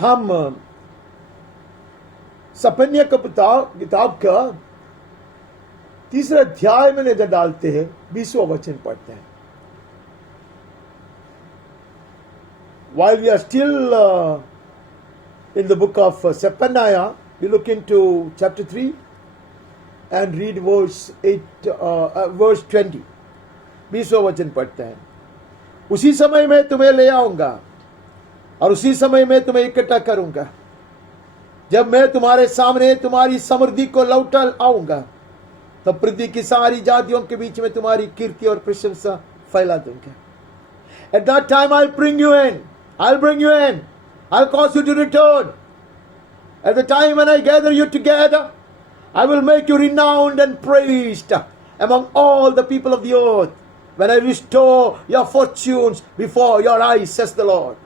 हम सपन्य का किताब का 3 अध्याय में नजर डालते हैं, 20वां वचन पढ़ते हैं. While we are still in the book of Zephaniah, we look into chapter 3 and read verse 20. 20वां वचन पढ़ते हैं. उसी समय मैं तुम्हें ले आऊंगा और उसी समय मैं तुम्हें इकट्ठा करूंगा, जब मैं तुम्हारे सामने तुम्हारी समृद्धि को लौटा आऊंगा, तब पृथ्वी की सारी जातियों के बीच में तुम्हारी कीर्ति और प्रशंसा फैला दूंगा. At that time I'll bring you in. I'll cause you to return. At the time when I gather you together, I will make you renowned and praised among all the people of the earth, when I restore your fortunes before your eyes, says the Lord.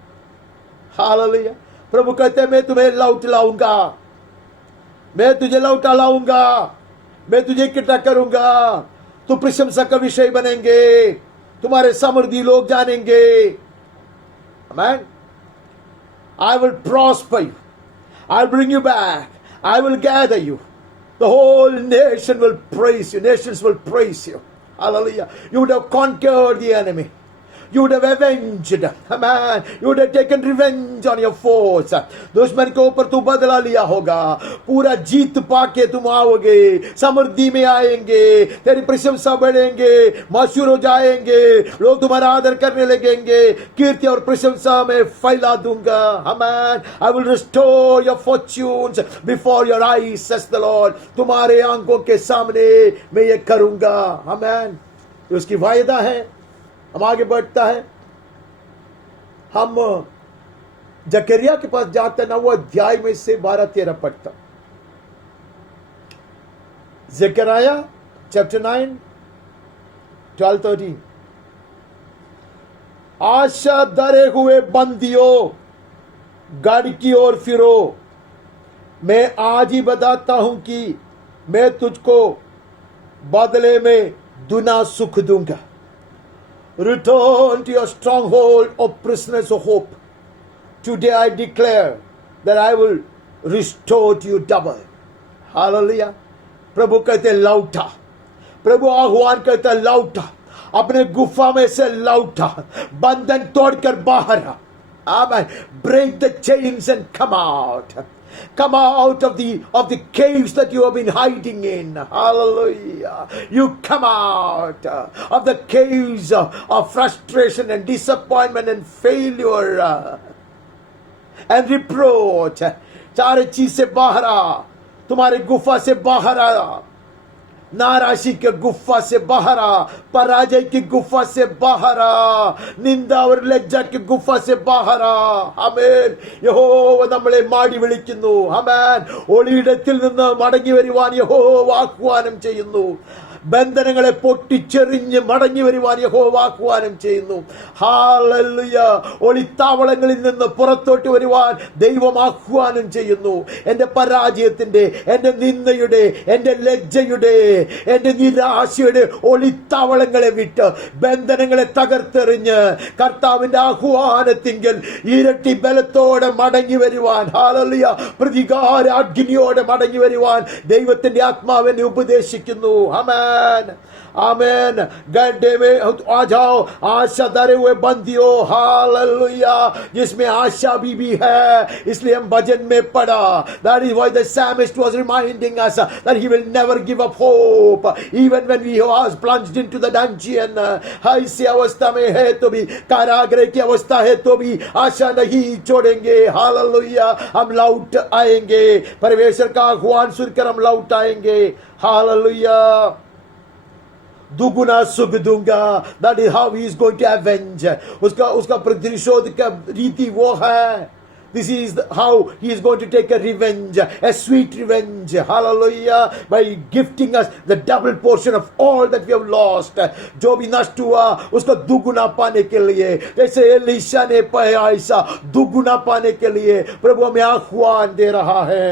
Hallelujah. प्रभु कहते हैं, मैं तुम्हें लौट लाऊंगा, मैं तुझे लौटा लाऊंगा, मैं तुझे इकट्ठा करूंगा, तू प्रशंसा का विषय बनेंगे, तुम्हारे समृद्धि लोग जानेंगे. Amen. I will prosper you. I'll bring you back. I will gather you. The whole nation will praise you. Nations will praise you. Hallelujah. You would have conquered the enemy. You would have avenged. Amen. You would have taken revenge on your foes. दुश्मन के ऊपर तू बदला लिया होगा. पूरा जीत पाके तुम आओगे, समृद्धि में आएंगे, तेरी प्रशंसा बढ़ेंगे, मशहूर हो जाएंगे, लोग तुम्हारा आदर करने लगेंगे, कीर्ति और प्रशंसा में फैला दूंगा. Amen. I will restore your fortunes before your eyes, says the Lord. तुम्हारे आंखों के सामने मैं ये करूंगा. Amen. उसकी वायदा है. हम आगे बढ़ता है. हम जकरिया के पास जाते हैं, 9वां अध्याय में से 12-13 पढ़ता. जकरिया चैप्टर 9 12-13. आशा धरे हुए बंदियों, गढ़ की ओर फिरो. मैं आज ही बताता हूं कि मैं तुझको बदले में दुना सुख दूंगा. Return to your stronghold, O prisoners of hope. Today I declare that I will restore to you double. Hallelujah. प्रभु कहते लौटा, प्रभु आह्वान कहता लौटा, अपने गुफा में से लौटा, बंधन तोड़कर बाहर आ. Amen. Break the chains and come out. Come out of the caves that you have been hiding in. Hallelujah. You come out of the caves of frustration and disappointment and failure and reproach. चार चीज से बाहर आ, तुम्हारे गुफा से बाहर आ, नाराशि के गुफा से बाहर आ, पराजय की गुफा से बाहर आ, निंदा और लज्जा की गुफा से बाहर आ. ആമേൻ. യഹോവ നമ്മളെ മാടി വിളിക്കുന്നു. ആമേൻ. ഒളിയിടത്തിൽ നിന്ന് മടങ്ങി വരുവാൻ യഹോവ ആഹ്വാനം ചെയ്യുന്നു. ബന്ധനങ്ങളെ പൊട്ടിച്ചെറിഞ്ഞ് മടങ്ങി വരുവാൻ യഹോവ ആഹ്വാനം ചെയ്യുന്നു. ഹല്ലേലൂയ. ഒളിത്താവളങ്ങളിൽ നിന്ന് പുറത്തോട്ട് വരുവാൻ ദൈവം ആഹ്വാനം ചെയ്യുന്നു. എന്റെ പരാജയത്തിന്റെ, എന്റെ നിന്ദയുടെ, എന്റെ ലജ്ജയുടെ, എന്റെ നിരാശയുടെ ഒളിത്താവളങ്ങളെ വിട്ട് ബന്ധനങ്ങളെ തകർത്തെറിഞ്ഞ് കർത്താവിന്റെ ആഹ്വാനത്തിങ്കിൽ ഇരട്ടി ബലത്തോടെ മടങ്ങി വരുവാൻ, ഹല്ലേലൂയ, പ്രതികാര അഗ്നിയോടെ മടങ്ങി വരുവാൻ ദൈവത്തിന്റെ ആത്മാവിനെ ഉപദേശിക്കുന്നു. ആമേൻ. आमेन. गड्ढे में आ जाओ, आशा धरे हुए बंदियों. हालेलुया. जिसमें आशा भी है, इसलिए हम भजन में पढ़ा. That is why the psalmist was reminding us that he will never give up hope even when we was plunged into the dungeon. ऐसी अवस्था में है तो भी, कारागृह की अवस्था है तो भी आशा नहीं छोड़ेंगे. हालेलुया. हम लौट आएंगे, परमेश्वर का आह्वान सुनकर हम लौट आएंगे. हालेलुया. दुगुना सुख दूंगा. That is how he is going to avenge. उसका प्रतिशोध का रीति वो है. This is how he is going to take a revenge, a sweet revenge. Hallelujah. By gifting us the double portion of all that we have lost. जो भी नष्ट हुआ उसको दुगुना पाने के लिए, जैसे एलीशा ने पाया ऐसा दुगुना पाने के लिए प्रभु हमें आह्वान दे रहा है.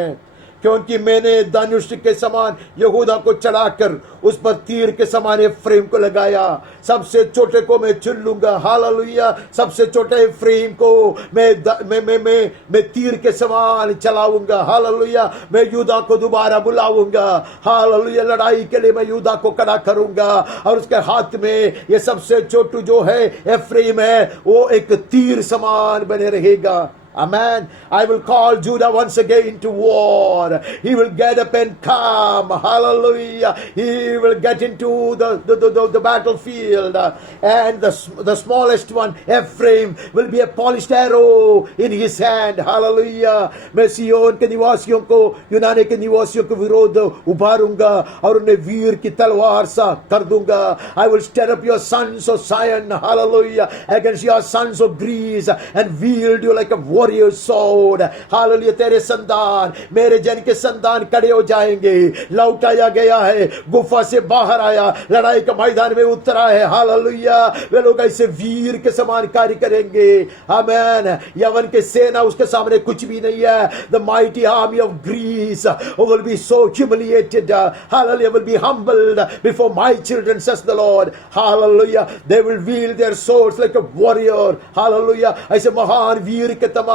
क्योंकि मैंने धनुष के समान यहूदा को चढ़ाकर उस पर तीर के समान एफ्रेम को लगाया। सबसे छोटे को मैं चुन लूंगा, हालेलुया। सबसे छोटे एफ्रेम को मैं तीर के समान चलाऊंगा, हालेलुया। मैं यूदा को दोबारा बुलाऊंगा, हालेलुया। लड़ाई के लिए मैं यूदा को खड़ा करूंगा और उसके हाथ में ये सबसे छोटू जो है एफ्रेम है, वो एक तीर समान बने रहेगा। Amen. I will call Judah once again to war. He will get up and come. Hallelujah. He will get into the battlefield. And the smallest one, Ephraim, will be a polished arrow in his hand. Hallelujah. मैं सियोन के निवासियों को, यूनानी के निवासियों के विरोध उभारूंगा और उन्हें वीर की तलवार सा कर दूंगा। I will stir up your sons of Zion. Hallelujah. Against your sons of Greece and wield you like a warrior sword. Hallelujah. तेरे संतान, मेरे जन के संतान खड़े हो जाएंगे। लौटाया गया है, गुफा से बाहर आया, लड़ाई के मैदान में उतरा है। हालेलुया। वे लोग ऐसे वीर के समान कार्य करेंगे। आमेन। यवन के सेना उसके सामने कुछ भी नहीं है। The mighty army of Greece will be so humiliated. Hallelujah. Will be humbled before my children, says the Lord. Hallelujah. They will wield their swords like a warrior. Hallelujah. ऐसे महान वीर के तमान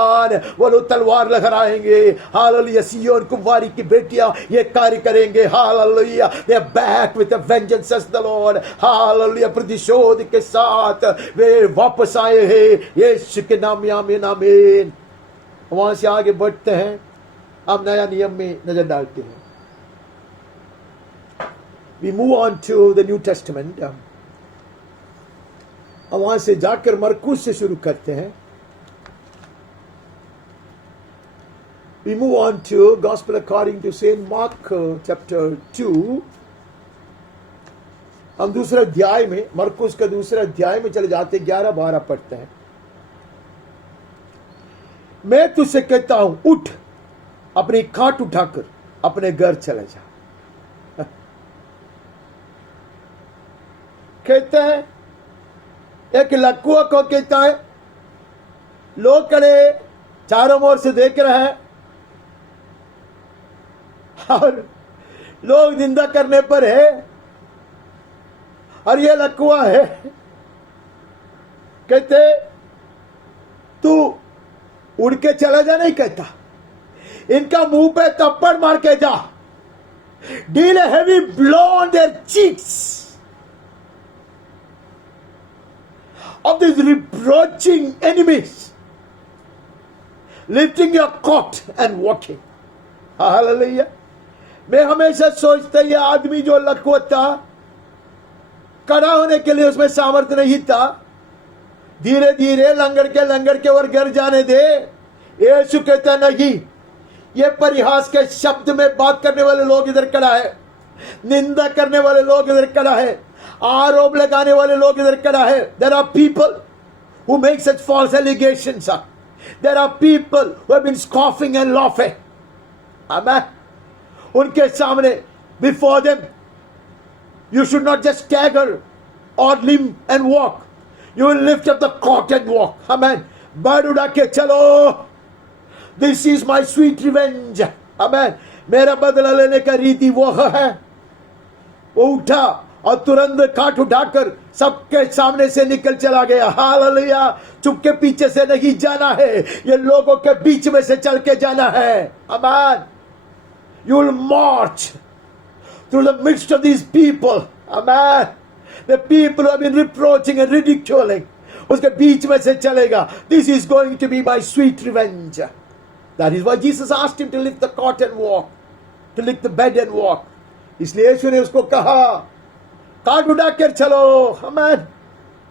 वो लोग तलवार लहराएंगे। हालेलुया। सिय्योन कुमारी की बेटियां ये कार्य करेंगे। Hallelujah. They are back with a vengeance, says the Lord. Hallelujah. प्रतिशोध के साथ वे वापस आए हैं। यीशु के नाम में आमीन आमीन। वहां से आगे बढ़ते हैं, अब नया नियम में नजर डालते हैं। We move on to the New Testament. वहां से जाकर मरकुस से शुरू करते हैं। We move on to Gospel according to Saint Mark chapter 2. हम दूसरे अध्याय में, मरकुस के दूसरे अध्याय में चले जाते हैं, 11-12 पढ़ते हैं। मैं तुझसे कहता हूं, उठ, अपनी खाट उठाकर अपने घर चले जा। कहता है, एक लकुआ को कहता है, लोग खड़े चारों ओर से देख रहे हैं और लोग निंदा करने पर है, और ये लकुआ है। कहते तू उड़ के चला जा, नहीं कहता, इनका मुंह पे थप्पड़ मार के जा। Deal a heavy blow on their cheeks of these reproaching enemies, lifting your coat and walking. Hallelujah. मैं हमेशा सोचता, ये आदमी जो लकुआ था, खड़ा होने के लिए उसमें सामर्थ्य नहीं था। धीरे धीरे लंगड़ के और घर जाने दे। यीशु कहता नहीं, ये परिहास के शब्द में बात करने वाले लोग इधर खड़ा है, निंदा करने वाले लोग इधर खड़ा है, आरोप लगाने वाले लोग इधर खड़ा है। There are people who make such false allegations. There are people who have been scoffing and laughing. Amen. उनके सामने, before them, you should not just stagger or limp and walk. You will lift up the cot and walk. Amen. बढ़ उड़ा के चलो। This is my sweet revenge. Amen. मेरा बदला लेने का रीति वो है। वो उठा और तुरंत काट उठाकर सबके सामने से निकल चला गया। हालेलुया। चुपके पीछे से नहीं जाना है, ये लोगों के बीच में से चल के जाना है। Amen. You will march through the midst of these people. Amen. The people who have been reproaching and ridiculing, उसके बीच में से चलेगा। This is going to be my sweet revenge. That is why Jesus asked him to lift the cot and walk, to lift the bed and walk. इसलिए यीशु ने उसको कहा, काट उठा कर चलो। Amen.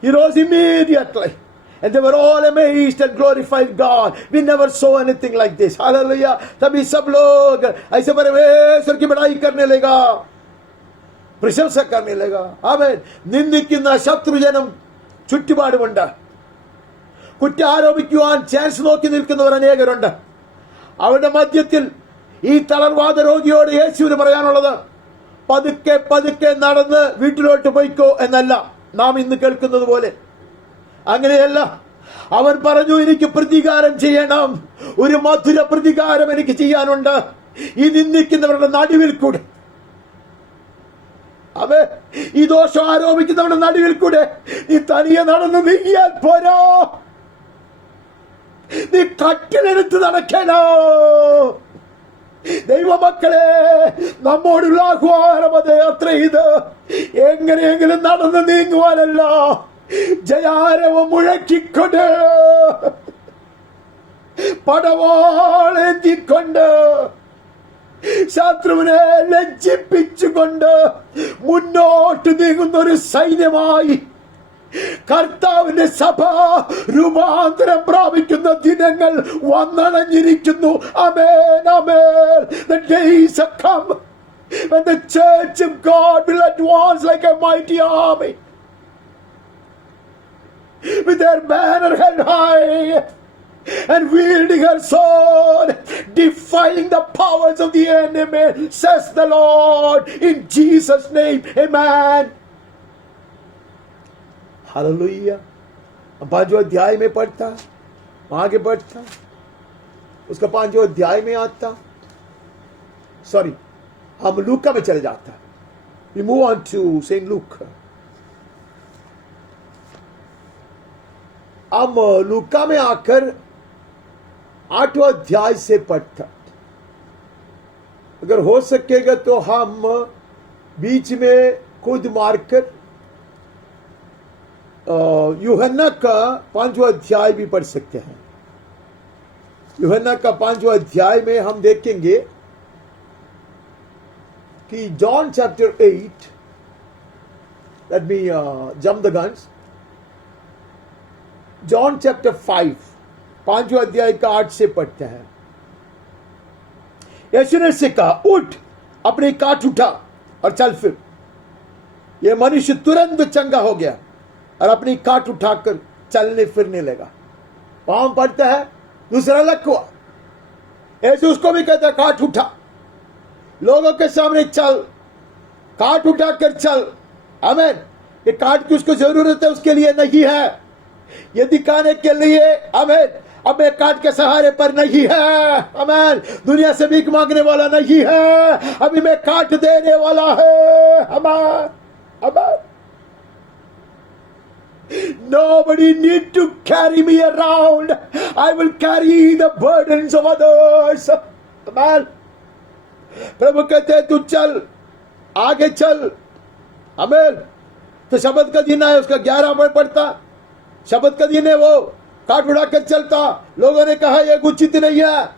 He rose immediately. And they were all amazed and glorified God. We never saw anything like this. Hallelujah. तभी सब लोग ऐसे परमेश्वर की बड़ाई करने लगा, प्रशंसा करने लगा। आमेन. നിന്ദിക്കുന്ന ശത്രുജനം ചുറ്റുപാടുമുണ്ട്. കുറ്റം ആരോപിക്കുവാൻ ചാൻസ് നോക്കി നിൽക്കുന്നവർ അനേകരുണ്ട്. അവരുടെ മധ്യത്തിൽ ഈ തളർവാദ രോഗിയോട് യേശുവിന് പറയാനുള്ളത്, പതുക്കെ പതുക്കെ നടന്ന് വീട്ടിലോട്ട് പോയിക്കോ എന്നല്ല നാം ഇന്ന് കേൾക്കുന്നത് പോലെ. അങ്ങനെയല്ല. അവൻ പറഞ്ഞു, എനിക്ക് പ്രതികാരം ചെയ്യണം, ഒരു മധുര പ്രതികാരം എനിക്ക് ചെയ്യാനുണ്ട്. ഈ നിന്ദിക്കുന്നവരുടെ നടുവിൽ കൂടെ, അവൻ ഈ ദോഷം ആരോപിക്കുന്നവരുടെ നടുവിൽ കൂടെ നീ തനിയെ നടന്ന് നീങ്ങിയാൽ പോരാ, നീ കട്ടിലെടുത്ത് നടക്കണോ. ദൈവമക്കളെ, നമ്മോടുള്ള ആഹ്വാനം അത് യാത്ര ചെയ്ത് എങ്ങനെയെങ്കിലും നടന്ന് നീങ്ങുവാനല്ല, ജയാരവം മുഴക്കിക്കൊണ്ട് പടവാളേന്തിക്കൊണ്ട് ശത്രുവിനെ ലജ്ജിപ്പിച്ചുകൊണ്ട് മുന്നോട്ട് നീങ്ങുന്ന ഒരു സൈന്യമായി കർത്താവിന്റെ സഭ രൂപാന്തരം പ്രാപിക്കുന്ന ദിനങ്ങൾ വന്നണഞ്ഞിരിക്കുന്നു. ആമേൻ, ആമേൻ. The days have come when the church of God will advance like a mighty army with their banner held high and wielding her sword, defying the powers of the enemy, says the Lord, in Jesus' name. Amen. Hallelujah. 5वां अध्याय में पढ़ता, आगे बढ़ता, उसका 5वां अध्याय में आता, सॉरी, हम लूका में चले जाता. We move on to Saint Luke. हम लूका में आकर 8वां अध्याय से पढ़ता. अगर हो सकेगा तो हम बीच में खुद मारकर यूहन्ना का 5वां अध्याय भी पढ़ सकते हैं. यूहन्ना का 5वां अध्याय में हम देखेंगे कि John chapter 8, let me jump the guns. John chapter 5, 5वां अध्याय का 8 से पढ़ते हैं. यीशु ने से कहा, उठ, अपनी काठ उठा और चल फिर. यह मनुष्य तुरंत चंगा हो गया और अपनी काठ उठाकर चलने फिरने लगा. वहां पढ़ता है दूसरा लकवा. ऐसे उसको भी कहता है, काठ उठा, लोगों के सामने चल, काठ उठाकर चल. आमीन. ये काठ की उसको जरूरत है, उसके लिए नहीं है. ये दिखाने के लिए, आमीन, अब मैं काठ के सहारे पर नहीं है. आमीन. दुनिया से भीख मांगने वाला नहीं है, अभी मैं काठ देने वाला है. आमीन, आमीन. Nobody need to carry me around. I will carry the burdens of others. Amen. प्रभु कहते हैं तू चल, आगे चल. आमीन. तो शब्द का दिन है, उसका 11 में पढ़ता. शब्द का दिन है, वो काट उड़ाकर चलता. लोगों ने कहा यह उचित नहीं है.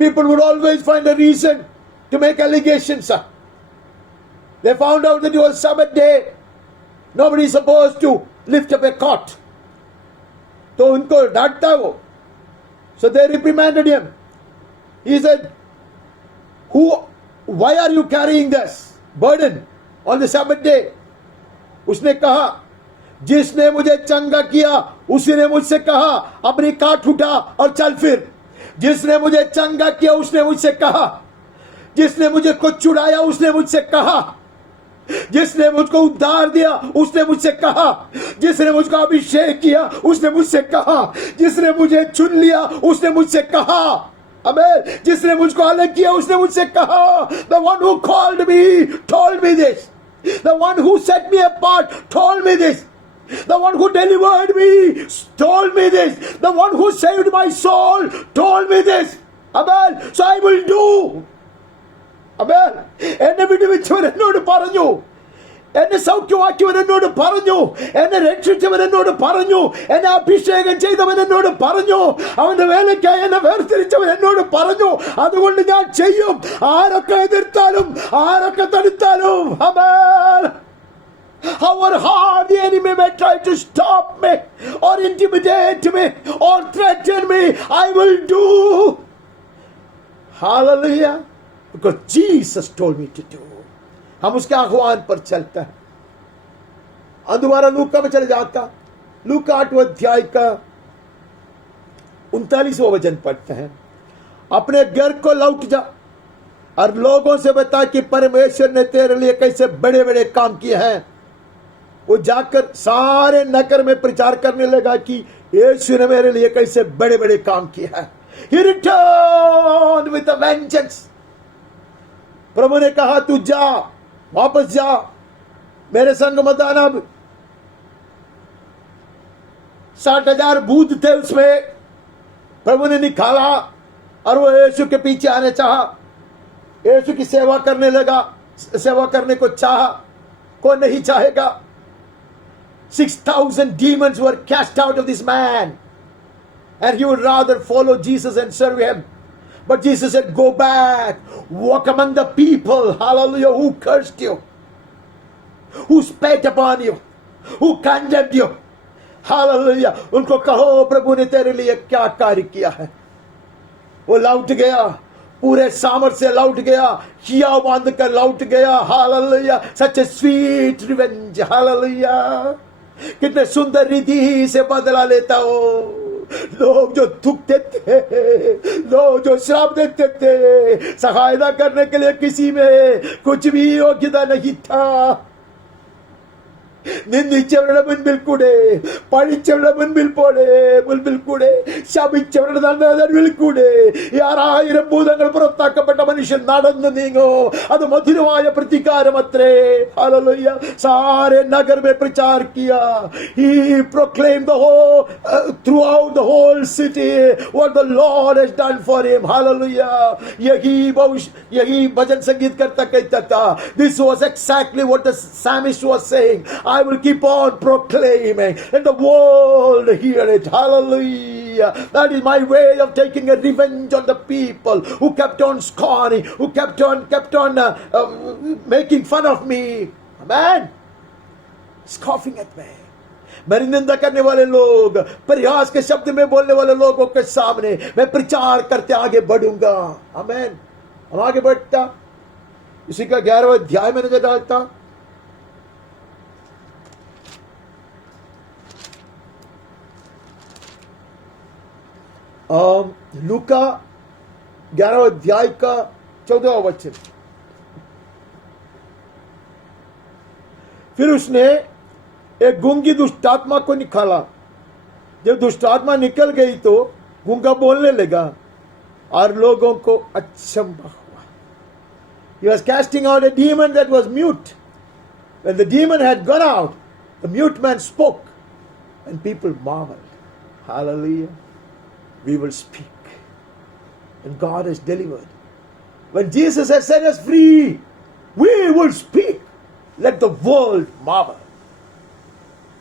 People would always find a reason to make allegations. They found out that it was Sabbath day. Nobody is supposed to lift up a cot. तो उनको डांटता वो. So they reprimanded him. He said, why are you carrying this burden on the Sabbath day? उसने कहा, जिसने मुझे चंगा किया उसी ने मुझसे कहा, अपनी काठ उठा और चल फिर. जिसने मुझे चंगा किया उसने मुझसे कहा, जिसने मुझे कुछ छुड़ाया उसने मुझसे कहा, जिसने मुझको उद्धार दिया उसने मुझसे कहा, जिसने मुझको अभिषेक किया उसने मुझसे कहा, जिसने मुझे चुन लिया उसने मुझसे कहा. आमीन. जिसने मुझको अलग किया उसने मुझसे कहा. The one who called me told me this. The one who set me apart told me this. The one who delivered me told me this. The one who saved my soul told me this. Amen. So I will do. Amen. എന്നെ വിടുവിച്ചവൻ എന്നോട് പറഞ്ഞു, എന്നെ സൗഖ്യമാക്കിയവൻ എന്നോട് പറഞ്ഞു, എന്നെ രക്ഷിച്ചവൻ എന്നോട് പറഞ്ഞു, എന്നെ അഭിഷേകം ചെയ്തവൻ എന്നോട് പറഞ്ഞു, അവന്റെ വേലയ്ക്കായി എന്നെ വേർതിരിച്ചവൻ എന്നോട് പറഞ്ഞു. അതുകൊണ്ട് ഞാൻ ചെയ്യും. ആരൊക്കെ എതിർത്താലും ആരൊക്കെ തടുത്താലും. ആമേൻ. However hard the enemy may try to stop me or intimidate me or threaten me, I will do. Hallelujah. Because Jesus told me to do. हम उसके आह्वान पर चलते हैं. दोबारा लूका में चले जाता. लूका 8वां अध्याय का 39वां वचन पढ़ते हैं. अपने घर को लौट जा और लोगों से बता कि परमेश्वर ने तेरे लिए कैसे बड़े बड़े काम किए हैं. वो जाकर सारे नगर में प्रचार करने लगा कि यीशु ने मेरे लिए कैसे बड़े बड़े काम किए हैं. He returned with a vengeance. प्रभु ने कहा तू जा, वापस जा, मेरे संग मत आना। 60,000 भूत थे उसमें, प्रभु ने निकाला और वो यीशु के पीछे आने चाहा, यीशु की सेवा करने लगा, सेवा करने को चाहा। कौन नहीं चाहेगा? 6,000 demons were cast out of this man, and he would rather follow Jesus and serve him. But Jesus said, go back, walk among the people, hallelujah, who cursed you, who spat upon you, who condemned you, hallelujah. उनको कहो प्रभु ने तेरे लिए क्या कार्य किया है। वो लौट गया, पूरे सामर्थ्य से लौट गया, हिया बांध कर लौट गया, हालेलुया। सच ए स्वीट रिवेंज, हालेलुया। कितने सुंदर रीति से बदला लेता हो। लोग जो दुख देते, लोग जो श्राप देते थे, सहायता करने के लिए किसी में कुछ भी योग्यता नहीं था। നിന്ദിച്ചവരുടെ മുൻപിൽ കൂടെ, പഴിച്ചവരുടെ മുൻപിൽ പോടെ മുൻപിൽ കൂടെ, ശപിച്ചവരുടെ നന്മയിൽ കൂടെ 6,000 ഭൂതങ്ങൾ പുറത്താക്കപ്പെട്ട മനുഷ്യൻ നടന്നു നീങ്ങോ, അത് മധുരമായ പ്രതികാരം അത്രേ। हालेलुया। सारे नगर में प्रचार किया। He proclaimed the whole throughout the whole city what the Lord has done for him। Hallelujah. यही भजन संगीत करता कहता था। This was exactly what the psalmist was saying। I will keep on proclaiming and the world hear it। Hallelujah. That is my way of taking a revenge on the people who kept on scorning, who kept on making fun of me. Amen. Scoffing at me. मेरी निंदा करने वाले लोग, परिहास के शब्द में बोलने वाले लोगों के सामने मैं प्रचार करते आगे बढ़ूंगा। आमेन। हम आगे बढ़ता, इसी का 11वां अध्याय में नजर डालता। लूका 11वां अध्याय का 14वां वचन। फिर उसने एक गूंगी दुष्टात्मा को निकाला। जब दुष्टात्मा निकल गई तो गूंगा बोलने लगा और लोगों को अचंभा हुआ। He was casting out a demon that was mute. When the demon had gone out, the mute man spoke and people marveled. Hallelujah. We will speak and God has delivered. When Jesus has set us free, we will speak. Let the world marvel.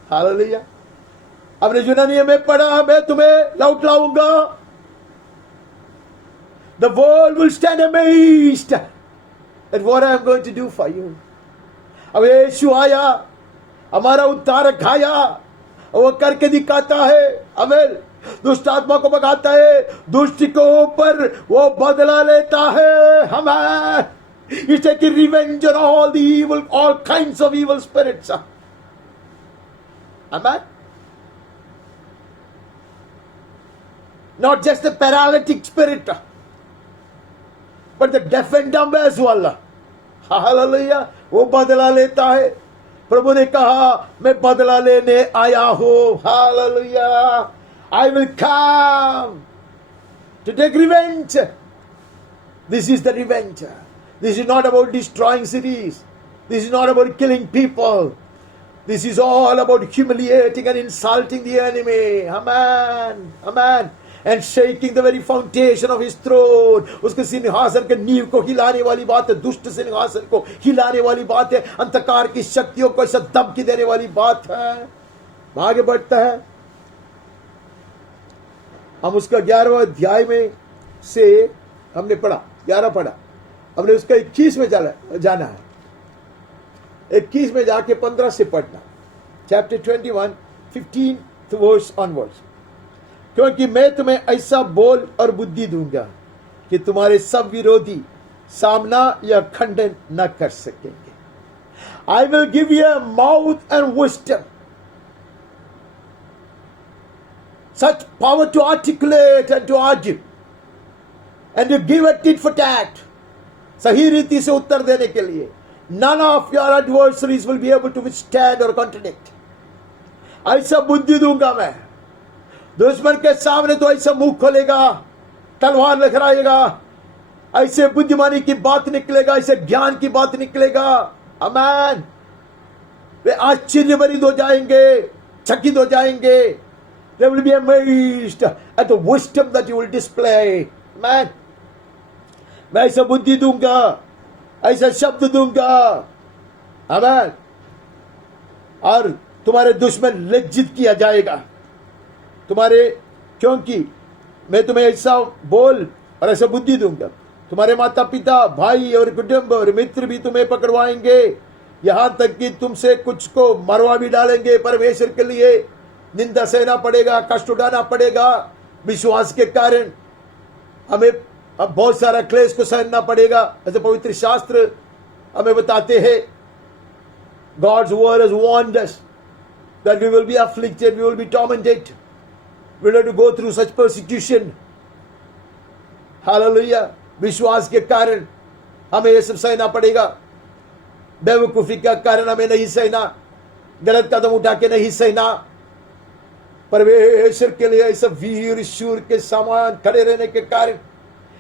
Hallelujah. अपने यूनानी में पढ़ा, मैं तुम्हें लौट लाऊंगा। The world will stand amazed at what I am going to do for you. अब यीशु आया, हमारा उद्धारक आया, वो करके दिखाता है। अमेन। दुष्ट आत्मा को भगाता है, दुष्ट के ऊपर वो बदला लेता है। हमें He's taking revenge on all the evil, all kinds of evil spirits. Amen. Not just the paralytic spirit, but the deaf and dumb as well. Hallelujah. वो बदला लेता है। प्रभु ने कहा मैं बदला लेने आया हूं। Hallelujah. I will come to take revenge. This is the revenge. This is not about destroying cities. This is not about killing people. This is all about humiliating and insulting the enemy. Amen. Amen. And shaking the very foundation of his throne. उसके सिंहासन के नींव को हिलाने वाली बात है। दुष्ट सिंहासन को हिलाने वाली बात है। अंधकार की शक्तियों को ऐसा दबकी देने वाली बात है। आगे बढ़ता है। हम उसका 11वां अध्याय में से हमने पढ़ा, 11 पढ़ा, हमने उसका 21 में जाना है। 21 में जाके 15 से पढ़ना। Chapter 21 15th verse onwards। क्योंकि मैं तुम्हें ऐसा बोल और बुद्धि दूंगा कि तुम्हारे सब विरोधी सामना या खंडन न कर सकेंगे। I will give you a mouth and wisdom, such power to articulate and to argue and to give a tit for tat, सही रीति से उत्तर देने के लिए। None of your adversaries will be able to withstand or contradict। ऐसा बुद्धि दूंगा मैं। दुश्मन के सामने तो ऐसा मुंह खोलेगा, तलवार लहराएगा, ऐसे बुद्धिमानी की बात निकलेगा, ऐसे ज्ञान की बात निकलेगा। आमीन। वे आश्चर्यभरित हो जाएंगे, चकित हो जाएंगे। They will be amazed at the wisdom that you will display. Amen. मैं ऐसा बुद्धि दूंगा, ऐसा शब्द दूंगा। आमीन। और तुम्हारे दुश्मन लज्जित किया जाएगा तुम्हारे, क्योंकि मैं तुम्हें ऐसा बोल और ऐसा बुद्धि दूंगा। तुम्हारे माता पिता, भाई और कुटुंब और मित्र भी तुम्हें पकड़वाएंगे, यहां तक कि तुमसे कुछ को मरवा भी डालेंगे। परमेश्वर के लिए निंदा सहना पड़ेगा, कष्ट उठाना पड़ेगा। विश्वास के कारण हमें अब बहुत सारा क्लेश को सहना पड़ेगा। ऐसे पवित्र शास्त्र हमें बताते हैं, God's word has warned us that we will be afflicted, we will be tormented, we will have to go through such persecution. Hallelujah. विश्वास के कारण हमें ये सब सहना पड़ेगा। बेवकूफी का कारण हमें नहीं सहना, गलत कदम उठा के नहीं सहना। परमेश्वर के लिए ऐसा वीर शूर के समान खड़े रहने के कारण,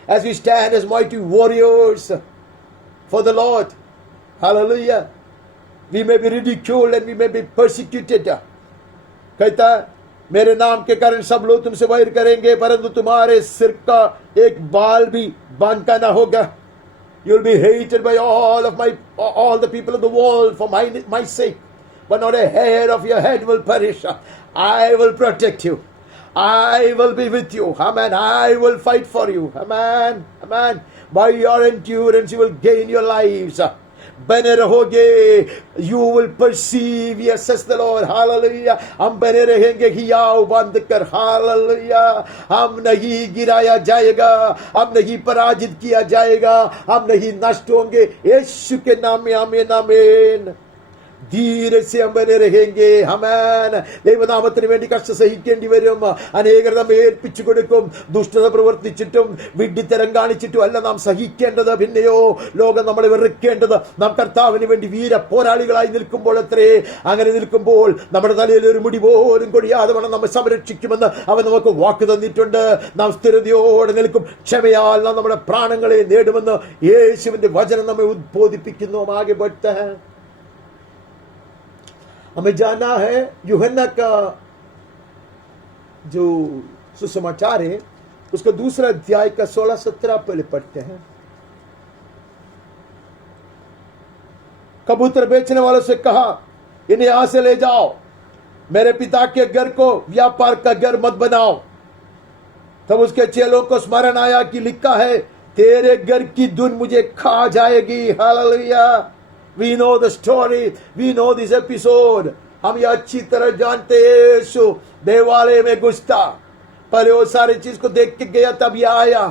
as we stand as mighty warriors for the Lord, hallelujah, we may be ridiculed and we may be persecuted. कहता है, मेरे नाम के कारण सब लोग तुमसे वैर करेंगे, परंतु तुम्हारे सिर का एक बाल भी बांका ना होगा। You will be hated by all the people of the world for my sake, but not a hair of your head will perish. I will protect you. I will be with you. Amen. I will fight for you. Amen. Amen. By your endurance you will gain your lives. बने रहोगे, you will perceive, yes says the Lord, hallelujah. हम बने रहेंगे हियाव बांध कर, hallelujah. हम नहीं गिराया जाएगा, हम नहीं पराजित किया जाएगा, हम नहीं नष्ट होंगे। यीशु के नाम में आमीन आमीन। ധീരെ हम बने रहेंगे। ആമേൻ। ദൈവനാമത്തിന് വേണ്ടി കഷ്ട സഹിക്കേണ്ടി വരും, അനേകർ നമ്മെ ഏൽപ്പിച്ചു കൊടുക്കും। ദുഷ്ടത പ്രവർത്തിച്ചിട്ടും വിഡ്ഢിത്തരം കാണിച്ചിട്ടും അല്ല നാം സഹിക്കേണ്ടത്, പിന്നെയോ ലോകം നമ്മളെ വെറുക്കേണ്ടത് നാം കർത്താവിന് വേണ്ടി വീര പോരാളികളായി നിൽക്കുമ്പോൾ അത്രേ। അങ്ങനെ നിൽക്കുമ്പോൾ നമ്മുടെ തലയിൽ ഒരു മുടി പോലും കൊടിയാതെ വേണം നമ്മെ സംരക്ഷിക്കുമെന്ന് അവൻ നമുക്ക് വാക്ക് തന്നിട്ടുണ്ട്। നാം സ്ഥിരതയോടെ നിൽക്കും, ക്ഷമയാൽ നാം നമ്മുടെ പ്രാണങ്ങളെ നേടുമെന്ന് യേശുവിന്റെ വചനം നമ്മെ ഉദ്ബോധിപ്പിക്കുന്നു। ആകെ बढ़ता है, हमें जाना है यूहन्ना का जो सुसमाचार है उसका 2 अध्याय का 16-17 पहले पढ़ते हैं। कबूतर बेचने वालों से कहा, इन्हें यहां से ले जाओ, मेरे पिता के घर को व्यापार का घर मत बनाओ। तब उसके चेलों को स्मरण आया कि लिखा है, तेरे घर की धुन मुझे खा जाएगी। Hallelujah. We know the story, we know this episode. हम ये अच्छी तरह जानते हैं। यीशु देवालय में घुसता, पहले वो सारी चीज को देख के गया, तब ये आया।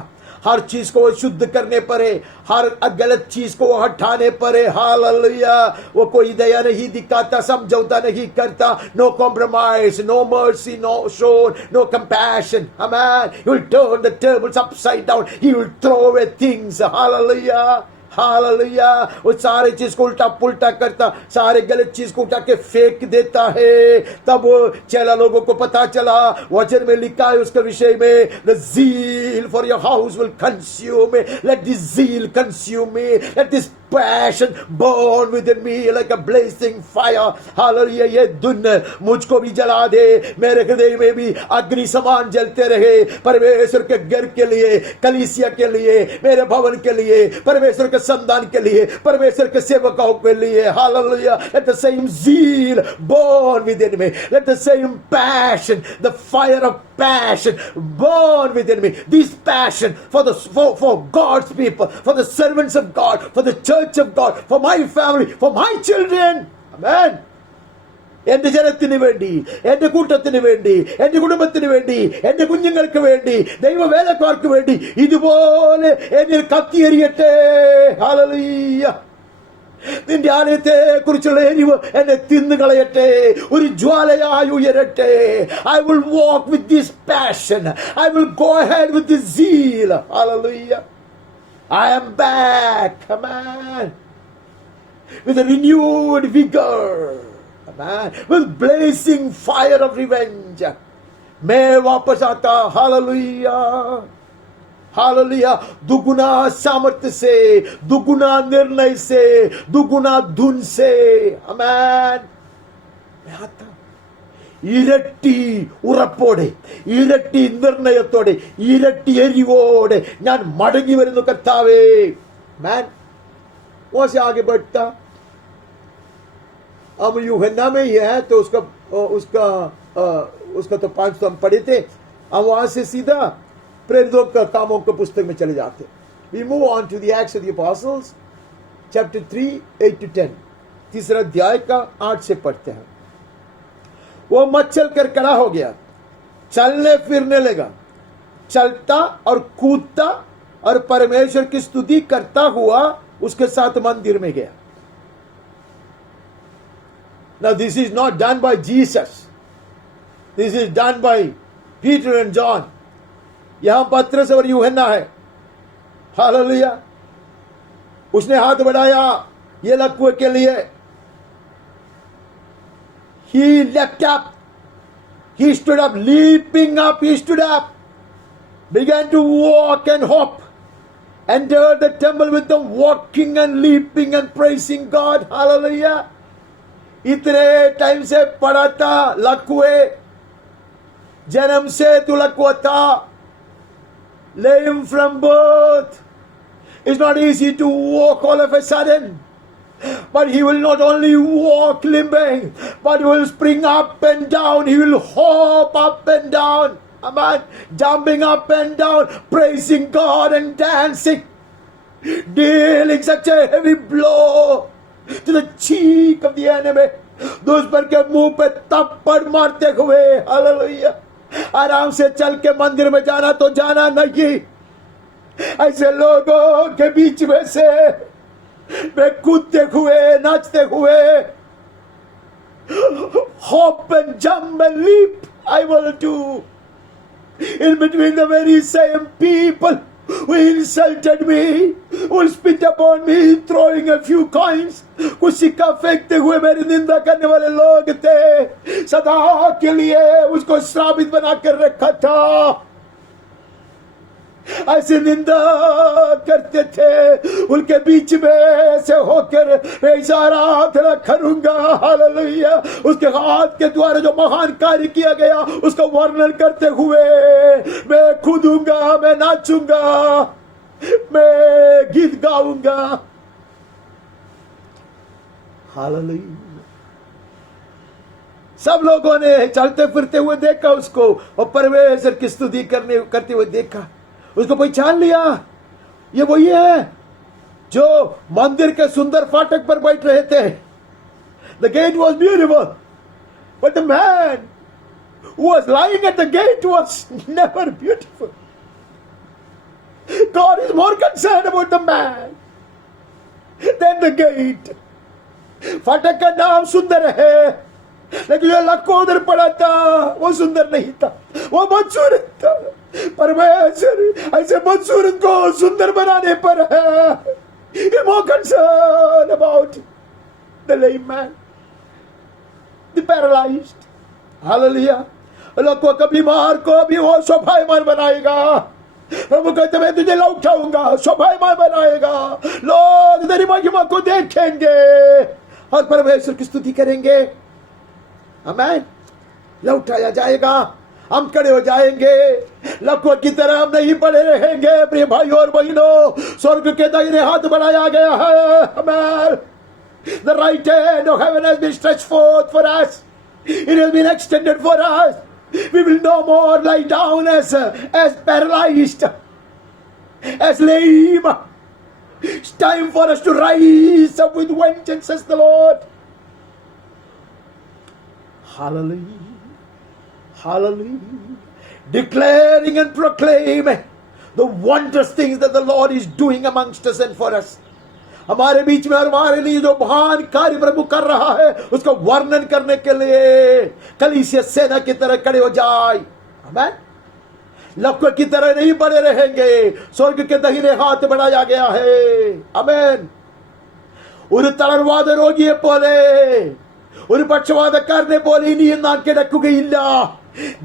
हर चीज को वो शुद्ध करने पड़े, हर गलत चीज को वो हटाने पड़े। हालेलुया। वो कोई दया नहीं दिखाता, समझौता नहीं करता। No compromise, no mercy, no शोर, no compassion. Amen. He will turn the tables upside down. He will throw away things. Hallelujah. Hallelujah. वो सारे चीज को उल्टा पुल्टा करता, सारे गलत चीज को उठा के फेंक देता है। तब वो चेला लोगों को पता चला, वचन में लिखा है उसके विषय में, the zeal for your house will consume me. Let this zeal consume me. Let this passion burn within me like a blazing fire. Hallelujah. ये धुन मुझको भी जला दे, मेरे हृदय में भी अग्नि समान जलते रहे। परमेश्वर के घर के लिए, कलीसिया के लिए, मेरे भवन के लिए, परमेश्वर के संतान के लिए, परमेश्वर के सेवकों के लिए। Hallelujah. Let the same zeal burn within me. Let the same passion, the fire of passion burn within me. This passion for God's people, for the servants of God, for the church of God, for my family, for my children. Amen. എന്റെ ജനത്തിന് വേണ്ടി, എന്റെ കൂട്ടത്തിന് വേണ്ടി, എന്റെ കുടുംബത്തിന് വേണ്ടി, എന്റെ കുഞ്ഞുങ്ങൾക്ക് വേണ്ടി, ദൈവവേലക്കാർക്ക് വേണ്ടി ഇതുപോലെ എന്നിൽ കത്തിയെരിയട്ടെ. ഹല്ലേലൂയ. നിന്റെ ആലയത്തെ കുറിച്ചുള്ള എരിവ് എന്നെ തിന്നുകളയട്ടെ, ഒരു ജ്വാലയായി ഉയരട്ടെ. I will walk with this passion. I will go ahead with this zeal. Hallelujah. I am back. Amen. With a renewed vigor. Amen. With blazing fire of revenge. मैं वापस आता। हालेलुया। हालेलुया, दुगुना सामर्थ्य से, दुगुना निर्णय से, दुगुना धुन से, आमेन। मैं आता ഇരട്ടി ഉറപ്പോടെ, ഇരട്ടി നിർണയത്തോടെ, ഇരട്ടി എരിവോടെ ഞാൻ മടങ്ങി വരുന്നു കർത്താവേ। मैन वहां से आगे बढ़ता, अब यूहन्ना में ही है तो उसका तो 5 तो हम पढ़े थे। अब वहां से सीधा प्रेरितों का कामों के पुस्तक में चले जाते। We move on to the Acts of the Apostles chapter 3 8 to 10, तीसरा अध्याय का 8 से पढ़ते हैं। वो मत चल कर खड़ा हो गया, चलने फिरने लगा, चलता और कूदता और परमेश्वर की स्तुति करता हुआ उसके साथ मंदिर में गया। Now this is not done by Jesus, this is done by Peter and John। यहां पत्रस और यूहन्ना है। हालेलुया। उसने हाथ बढ़ाया ये लकवे के लिए। He leapt up, he stood up, leaping up, he stood up, began to walk and hop, entered the temple with them walking and leaping and praising God। Hallelujah। इतने टाइम से पड़ा था लकवे, जन्म से तू लकवा था, lame from birth। It's not easy to walk all of a sudden, but he will not only walk limping, but he will spring up and down, he will hop up and down, amen, jumping up and down, praising God and dancing, dealing such a heavy blow to the cheek of the enemy, दुश्मन के मुंह पे थप्पड़ मारते हुए। Hallelujah. आराम से चल के मंदिर में जाना तो जाना नहीं, ऐसे लोगों के बीच में से मैं कूदते हुए, नाचते हुए, hop and jump and leap I will do in between the very same people who insulted me, who spit upon me, throwing a few coins, कुछ सिक्का फेंकते हुए मेरी निंदा करने वाले लोग थे। सदा के लिए उसको श्रापित बना कर रखा था, ऐसे निंदा करते थे। उनके बीच में से होकर मैं इशारा करूंगा। हालेलुया। उसके हाथ के द्वारा जो महान कार्य किया गया उसका वर्णन करते हुए मैं कूदूंगा, मैं नाचूंगा, मैं गीत गाऊंगा। हालेलुया। सब लोगों ने चलते फिरते हुए देखा उसको और परमेश्वर की स्तुति करते हुए देखा, उसको पहचान लिया। ये वही है जो मंदिर के सुंदर फाटक पर बैठ रहे थे। The gate was beautiful, but the man who was lying at the gate was never beautiful। God is more concerned about the man than the gate। फाटक का नाम सुंदर है, लेकिन जो लक्को उधर पड़ा था वो सुंदर नहीं था, वो बदसूरत था। परमेश्वर ऐसे बदसूरत को सुंदर बनाने पर है। He's more concerned about the lame man, the paralyzed। Hallelujah. लोगों को बीमार को भी वो शोभायमान बनाएगा। प्रभु कहते मैं तुझे लौटाऊंगा, शोभायमान बनाएगा। लोग तेरी महिमा को देखेंगे और परमेश्वर की स्तुति करेंगे। आमीन। लौटाया जाएगा, हम खड़े हो जाएंगे, लकवे की तरह हम नहीं पड़े रहेंगे। प्रिय भाइयों और बहनों, स्वर्ग के दाहिने हाथ बढ़ाया गया है। आमीन। The right hand of heaven has been stretched forth for us. It has been extended for us. We will no more lie down as paralyzed, as lame. It's time for us to rise up with vengeance, says the Lord। Hallelujah. Hallelujah. Declaring and proclaiming the wondrous things that the Lord is doing amongst us and for us। हमारे बीच में और हमारे लिए जो महान कार्य प्रभु कर रहा है उसका वर्णन करने के लिए कलीसिया सेना की तरह खड़े हो जाए। आमीन। लकवे की तरह नहीं पड़े रहेंगे, स्वर्ग के दाहिने हाथ बढ़ाया गया है। आमीन। ഒരു തളർവാദ രോഗിയെ പോലെ, ഒരു പക്ഷവാതക്കാരനെ പോലെ ഇനിയും നാം കിടക്കുകയില്ല।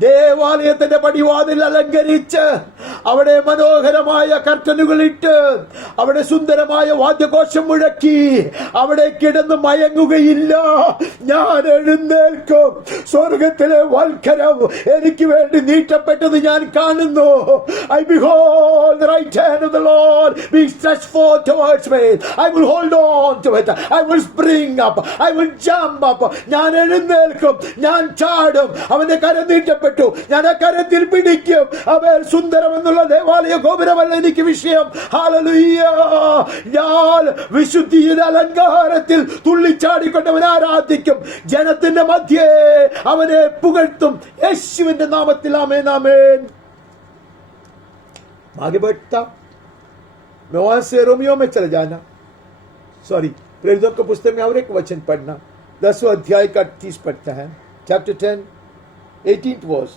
ദേവാലയത്തിന്റെ പടിവാതിൽ അലങ്കരിച്ച് അവിടെ മനോഹരമായ കർട്ടനുകളിട്ട് അവിടെ സുന്ദരമായ വാദ്യഘോഷം മുഴക്കി അവിടെ കിടന്ന് മയങ്ങുകയില്ല. ഞാൻ എഴുന്നേൽക്കും. സ്വർഗത്തിലെ വൽക്കരം എനിക്ക് വേണ്ടി നീട്ടപ്പെട്ടത് ഞാൻ കാണുന്നു. I behold the right hand of the Lord being stretched forth towards me. I will hold on to it. I will spring up. I will jump up. ഞാൻ എഴുന്നേൽക്കും. ഞാൻ ചാടും. അവന്റെ കരം നീട്ടപ്പെട്ടു. ഞാൻ ആ കരത്തിൽ പിടിക്കും. അവൻ സുന്ദരമെന്നുള്ള ദേവാലയ ഗോപുരമല്ല എനിക്ക് വിഷയം. ഹല്ലേലൂയ. ഞാൻ വിശുദ്ധിയുടെ അലങ്കാരത്തിൽ തുള്ളിച്ചാടിക്കൊണ്ട് അവനെ ആരാധിക്കും. ജനത്തിന്റെ മധ്യേ അവനെ പുകഴ്ത്തും. യേശുവിന്റെ നാമത്തിൽ ആമേൻ ആമേൻ. आगे बढ़ता मैं वहां से रोमियो में चले जाना, सॉरी प्रेरितों के पुस्तक में और एक वचन पढ़ना, 10वां अध्याय का 30 पढ़ता है, चैप्टर 10 18th वर्स।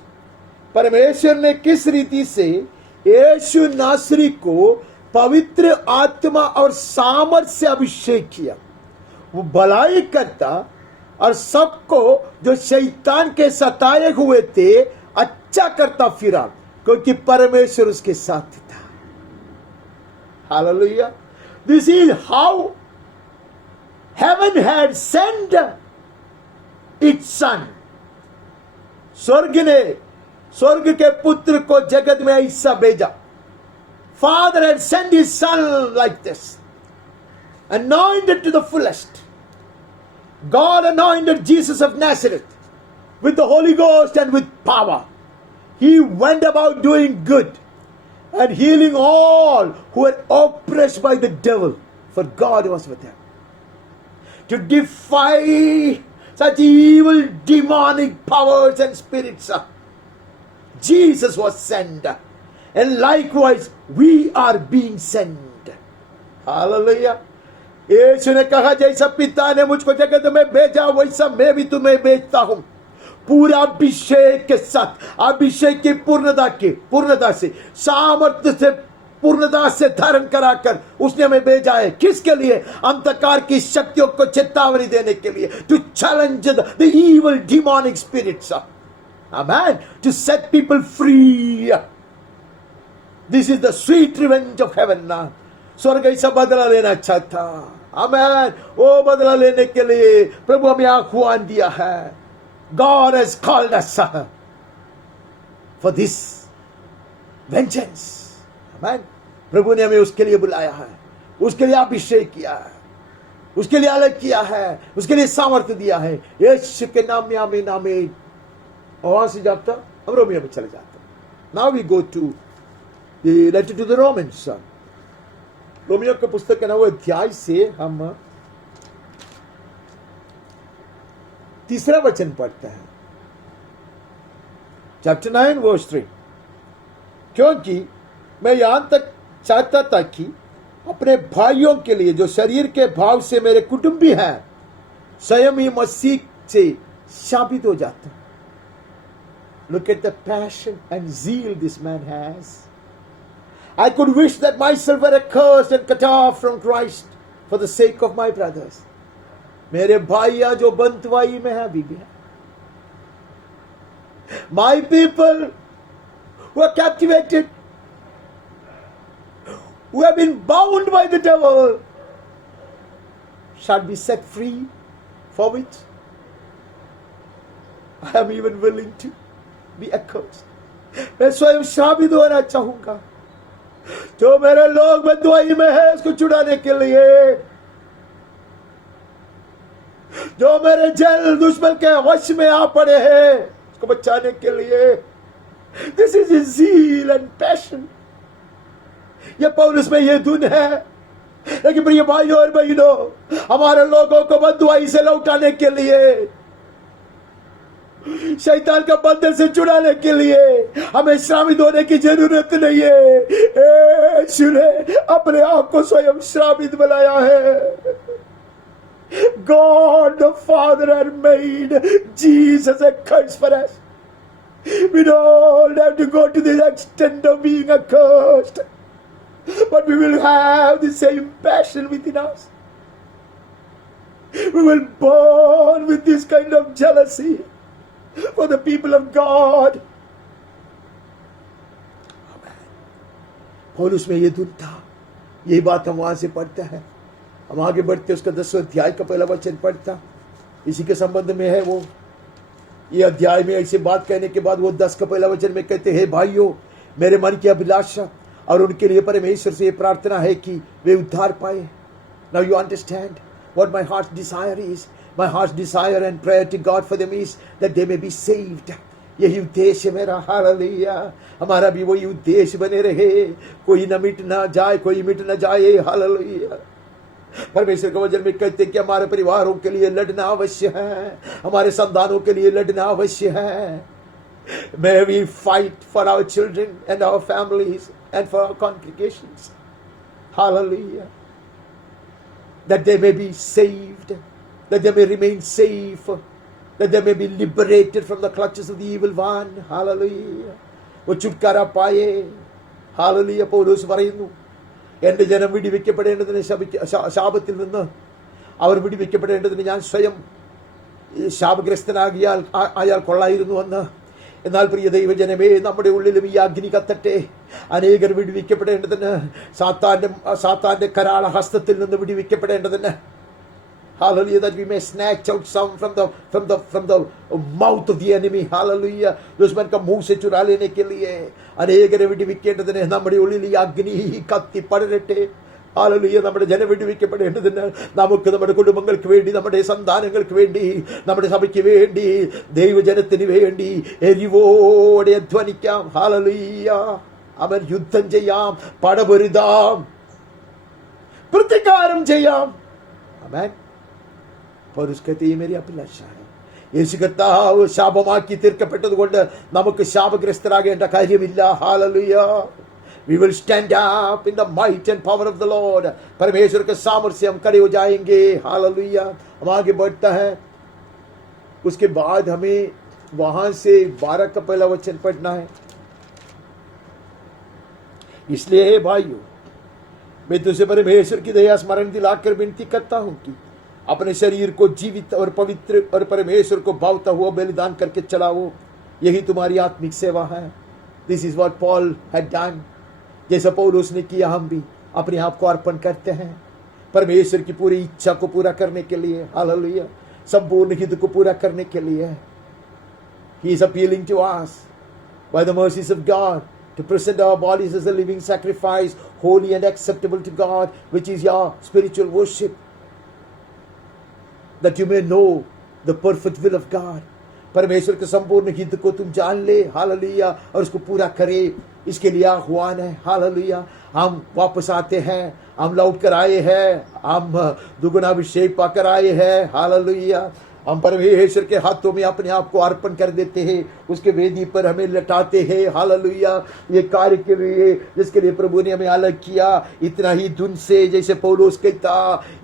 परमेश्वर ने किस रीति से यीशु नासरी को पवित्र आत्मा और सामर्थ्य से अभिषेक किया। वो भलाई करता और सबको जो शैतान के सताए हुए थे अच्छा करता फिरा, क्योंकि परमेश्वर उसके साथ था। Hallelujah. This is how heaven had send its son. स्वर्ग के पुत्र को जगत में ऐसा भेजा। Father had send his son like this, anointed to the fullest. God anointed Jesus of Nazareth with the Holy Ghost and with power. He went about doing good and healing all who were oppressed by the devil, for God was with him. To defy such evil demonic powers and spirits, Jesus was sent, and likewise we are being sent. Hallelujah. यीशु ने कहा जैसा पिता ने मुझको जगत में भेजा वैसा मैं भी तुम्हें भेजता हूं। पूरा अभिषेक के साथ, अभिषेक की पूर्णता से, सामर्थ्य से, पूर्णता से धारण कराकर उसने हमें भेजा है। किसके लिए? अंधकार की शक्तियों को चेतावनी देने के लिए। To challenge the evil demonic spirits, amen, to set people free. This is the sweet revenge of heaven. स्वर्ग ऐसा बदला लेना चाहता, आमेन। वो बदला लेने के लिए प्रभु हमें आह्वान दिया है। God has called us for this vengeance. Amen. प्रभु ने हमें उसके लिए बुलाया है, उसके लिए अभिषेक किया है, उसके लिए अलग किया है, उसके लिए सामर्थ्य दिया है। यीशु के नाम में आमीन आमीन। और वहां से जाता हम रोमियो में चले जाते। Now we go to the letter to the Romans. Romeo के पुस्तक के 9वें अध्याय से हम 3रा वचन पढ़ते हैं, चैप्टर 9 वर्स 3। क्योंकि मैं यहां तक चाहता था कि अपने भाइयों के लिए जो शरीर के भाव से मेरे कुटुंबी हैं स्वयं ही मसीह से शाबित हो जाता। Look at the passion and zeal this man has. I could wish that myself were accursed and cut off from Christ for the sake of my brothers. मेरे भाइया जो बंतवाई में है अभी भी है। My people who are captivated, who have been bound by the devil, shall be set free, for which I am even willing to be accursed. मैं स्वयं शाबित होना चाहूंगा। जो मेरे लोग बंधुआई में है उसको छुड़ाने के लिए, जो मेरे जल दुश्मन के वश में आ पड़े हैं उसको बचाने के लिए। This is zeal and passion। ये पौलुस में ये धुन है। लेकिन प्रिय भाइयों और बहनों, हमारे लोगों को बंधुआई से लौटाने के लिए, शैतान का बंधन से छुड़ाने के लिए हमें श्रापित होने की जरूरत नहीं है। यीशु ने अपने आप को स्वयं श्रापित बनाया है। God the Father had made Jesus a curse for us. We don't have to go to the extent of being accursed, but we will have the same passion within us. We will burn with this kind of jealousy. for the people of God. पौलुस में ये धुन था। यही बात हम वहां से पढ़ते हैं। हम आगे बढ़ते उसका 10वें अध्याय का पहला वचन पढ़ता, इसी के संबंध में है। वो ये अध्याय में ऐसे बात कहने के बाद वो 10 का पहला वचन में कहते हैं, भाइयों मेरे मन की अभिलाषा और उनके लिए परमेश्वर से ये प्रार्थना है कि वे उद्धार पाए। Now you understand what my heart's desire is. My heart's desire and prayer to God for them is that they may be saved. यही उद्देश्य मेरा, हालेलुया। हमारा भी वही उद्देश्य बने रहे, कोई न मिट ना जाए, कोई मिट ना जाए, हालेलुया। परमेश्वर के वचन में कहते हैं कि हमारे परिवारों के लिए लड़ना अवश्य है, हमारे संतानों के लिए लड़ना अवश्य है। May we fight for our children and our families and for our congregations. Hallelujah. That they may be saved, that they may remain safe, that they may be liberated from the clutches of the evil one. Hallelujah. वो छुटकारा पाए। Hallelujah. പൗലോസ് പറയുന്നു, എന്റെ ജനം വിടിവെക്കപ്പെടേണ്ടതിന് ശാപത്തിൽ നിന്ന് അവർ വിടിവെക്കപ്പെടേണ്ടതിന് ഞാൻ സ്വയം ശാപഗ്രസ്തനാകിയാൽ അയാൾ കൊള്ളായിരുന്നുവെന്ന്. എന്നാൽ പ്രിയ ദൈവജനമേ, നമ്മുടെ ഉള്ളിലും ഈ അഗ്നി കത്തട്ടെ. അനേകർ വിടുവിക്കപ്പെടേണ്ടതിന്, സാത്താന്റെ കരാള ഹസ്തത്തിൽ നിന്ന് വിടുവിക്കപ്പെടേണ്ടതിന്. Hallelujah, that we may snatch out some from the mouth of the enemy. Hallelujah, दुश्मन का मुंह से चुरा लेने के लिए अनेकരെ വിടുവിക്കേണ്ടതിന് നമ്മുടെ ഉള്ളിൽ ഈ അഗ്നി കത്തി പടരട്ടെ. Hallelujah, നമ്മുടെ ജനം വിടുവിക്കപ്പെടേണ്ടതിന്, നമുക്ക് നമ്മുടെ കുടുംബങ്ങൾക്ക് വേണ്ടി, നമ്മുടെ സന്താനങ്ങൾക്ക് വേണ്ടി, നമ്മുടെ സഭയ്ക്ക് വേണ്ടി, ദൈവജനത്തിന് വേണ്ടി എരിവോടെ ധ്വനിക്കാം. Hallelujah, അവൻ യുദ്ധം ചെയ്യാം, പടപൊരുതാം, പ്രതികാരം ചെയ്യാം. ആമേൻ. പൗലോസ് कहते ये मेरी अभिलाषा है. യേശു കർത്താവ് ശാപമാക്കി തീർക്കപ്പെട്ടതുകൊണ്ട് നമുക്ക് ശാപഗ്രസ്തരാകേണ്ട കാര്യമില്ല. Hallelujah. We will stand up in the might and power of the Lord. परमेश्वर के सामर्थ्य से हम खड़े हो जाएंगे. Hallelujah. हम आगे बढ़ता है। उसके बाद हमें वहां से 12 का पहला वचन पढ़ना है। इसलिए हे भाइयों, मैं तुझसे परमेश्वर की दया स्मरण दिलाकर विनती करता हूं कि अपने शरीर को जीवित और पवित्र और परमेश्वर को भावता हुआ बलिदान करके चलाओ, यही तुम्हारी आत्मिक सेवा है. This is what Paul had done. जैसा पौलुस ने किया, हम भी अपने आप को अर्पण करते हैं परमेश्वर की पूरी इच्छा को पूरा करने के लिए. हालेलुया. संपूर्ण हित को पूरा करने के लिए he is appealing to us by the mercies of God to present our bodies as a living sacrifice, holy and acceptable to God, which is your spiritual worship, that you may know the perfect will of God. परमेश्वर के संपूर्ण हित को तुम जान ले. Hallelujah. और उसको पूरा करे, इसके लिए आह्वान है. हालेलुया. हम वापस आते हैं, हम लौट कर आए हैं, हम दुगुना अभिषेक पाकर आए हैं. हालेलुया. हम परमेश्वर के हाथों में अपने आप को अर्पण कर देते हैं, उसके वेदी पर हमें लटाते हैं. हालेलुया. ये कार्य के लिए जिसके लिए प्रभु ने हमें अलग किया, इतना ही धुन से, जैसे पौलुस कहता,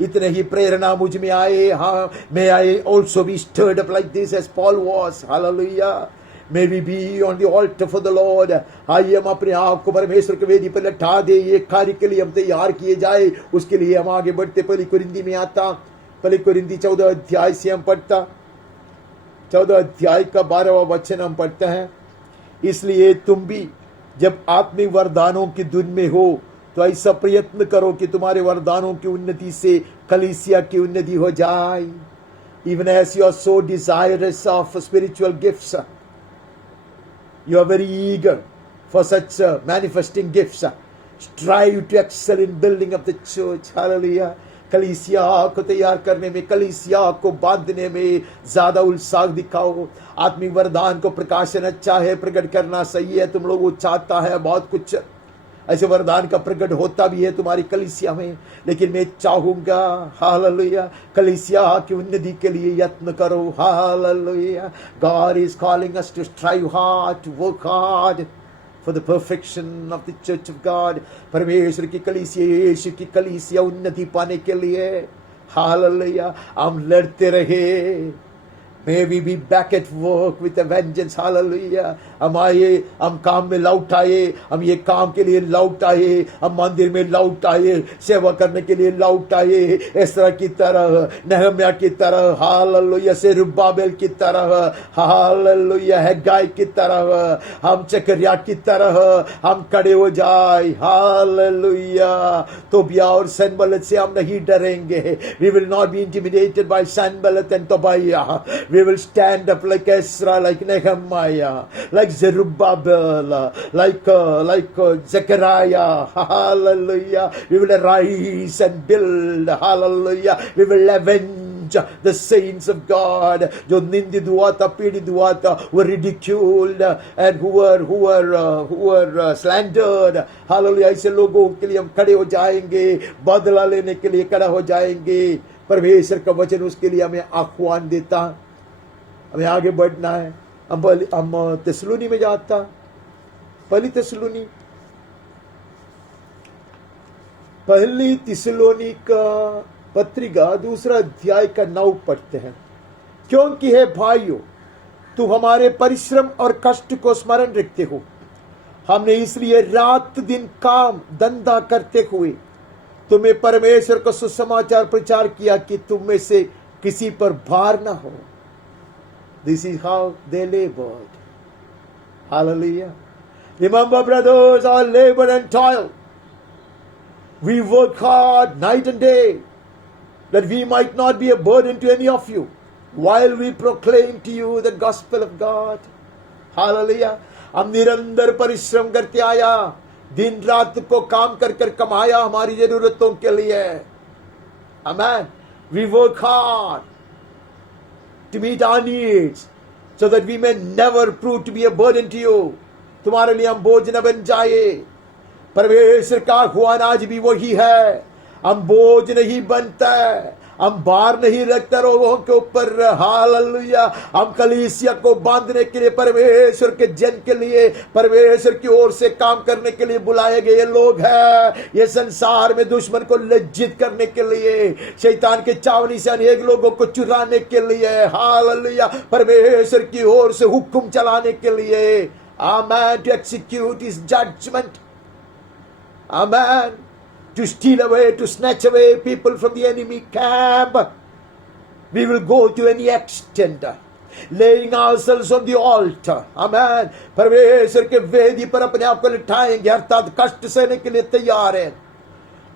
इतने ही प्रेरणा मुझ में आए. हाँ, may I also be stirred up like this as Paul was. Hallelujah. May we be on the altar for the Lord. आइए हम अपने आप को परमेश्वर के वेदी पर लटा दे. ये कार्य के लिए हम तैयार किए जाए, उसके लिए हम आगे बढ़ते. पहली कुरिन्दी में आता, पहली कुरिन्दी 14 अध्याय से हम पढ़ता, 14 अध्याय का 12वां वचन हम पढ़ते हैं. इसलिए तुम भी जब आत्मिक वरदानों की धुन में हो तो ऐसा प्रयत्न करो कि तुम्हारे वरदानों की उन्नति से कलीसिया की उन्नति हो जाए. Even as you are so desirous of spiritual gifts, you are very eager for such manifesting gifts. Strive to excel in building up the church. Hallelujah. कलीसिया को तैयार करने में, कलीसिया को बांधने में ज्यादा उत्साह दिखाओ. आत्मिक वरदान को प्रकाशन अच्छा है, प्रकट करना सही है, तुम लोग वो चाहता है बहुत कुछ ऐसे वरदान का प्रकट होता भी है तुम्हारी कलीसिया में. लेकिन मैं चाहूंगा, हालेलुया, कलीसिया की उन्नति के लिए यत्न करो. Hallelujah. God is calling us to strive hard, to work hard for the perfection of the church of God. परमेश्वर की कलीसिया, यीशु की कलीसिया उन्नति पाने के लिए, हालेलुया, हम लड़ते रहे. May we be back at work with a vengeance. Hallelujah. हम आए, हम काम में लौट आए, हम ये काम के लिए लौट आए, हम मंदिर में लौट आए, सेवा करने के लिए लौट आए, एस्रा की तरह, नहम्याह की तरह, हालेलुया, सेरुब्बाबेल की तरह, हालेलुया, हैगाई की तरह, हम जकरिया की तरह हम खड़े हो जाए, हालेलुया। तोबिया और सनबलत से हम नहीं डरेंगे. We will not be intimidated by Sanballat and Tobiah. We will stand up like Ezra, like Nehemiah, like Zerubbabel, like Zechariah. Hallelujah. We will arise and build. Hallelujah. We will avenge the saints of God. जो निंदित हुआ था, पीड़ित हुआ था, were ridiculed and who were slandered. Hallelujah. ऐसे लोगों के लिए हम खड़े हो जाएंगे, बदला लेने के लिए खड़ा हो जाएंगे. परमेश्वर का वचन उसके लिए हमें आह्वान देता, हमें आगे बढ़ना है. हम थिस्सलुनी में जाता, पहली थिस्सलुनी का पत्रिका 2 अध्याय का 9 पढ़ते हैं. क्योंकि हे भाइयों, तुम हमारे परिश्रम और कष्ट को स्मरण रखते हो. हमने इसलिए रात दिन काम धंधा करते हुए तुम्हें परमेश्वर का सुसमाचार प्रचार किया कि तुम में से किसी पर भार ना हो. This is how they labored. Hallelujah. Remember, brothers, our labor and toil. We work hard night and day that we might not be a burden to any of you while we proclaim to you the gospel of God. Hallelujah. हम निरंतर परिश्रम करते आया, दिन रात को काम कर कर कमाया हमारी जरूरतों के लिए. Amen. We work hard to meet our needs so that we may never prove to be a burden to you. तुम्हारे लिए हम बोझ न बन जाए. परमेश्वर का आह्वान आज भी वही है. हम बोझ नहीं बनता, हम भार नहीं रखते लोगों के ऊपर. हालेलुया. हम कलीसिया को बांधने के लिए, परमेश्वर के जन के लिए, परमेश्वर की ओर से काम करने के लिए बुलाए गए लोग हैं. ये संसार में दुश्मन को लज्जित करने के लिए, शैतान के चावनी से अनेक लोगों को चुराने के लिए, हालेलुया, परमेश्वर की ओर से हुक्म चलाने के लिए. Amen. To execute his judgement. Amen. To steal away, to snatch away people from the enemy camp. We will go to any extent, laying ourselves on the altar. Amen. परमेश्वर के वेदी पर अपने आप को लिटाएंगे, अर्थात कष्ट सहने के लिए तैयार है,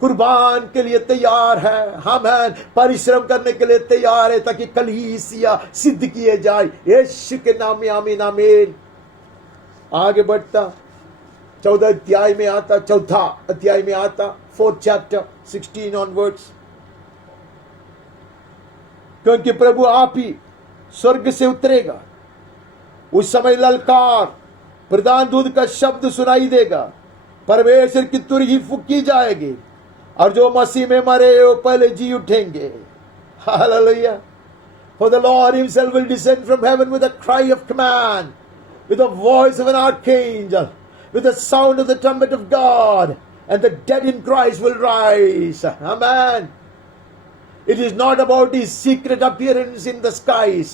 कुर्बान के लिए तैयार है. आमेन. परिश्रम करने के लिए तैयार है ताकि कलीसिया सिद्ध किए जाए. यीशु के नाम में आमीन. आमीन. आगे बढ़ता 14 अध्याय में आता, 4 अध्याय में आता, 4th chapter 16 onwards. क्योंकि प्रभु आप ही स्वर्ग से उतरेगा. उस समय ललकार, प्रधान दूत का शब्द सुनाई देगा, परमेश्वर की तुरही फूंकी जाएगी और जो मसीह में मरे वो पहले जी उठेंगे. Hallelujah. For the Lord himself will descend from heaven with a cry of command, with the voice of an archangel, with the sound of the trumpet of God, and the dead in Christ will rise. Amen. It is not about his secret appearance in the skies.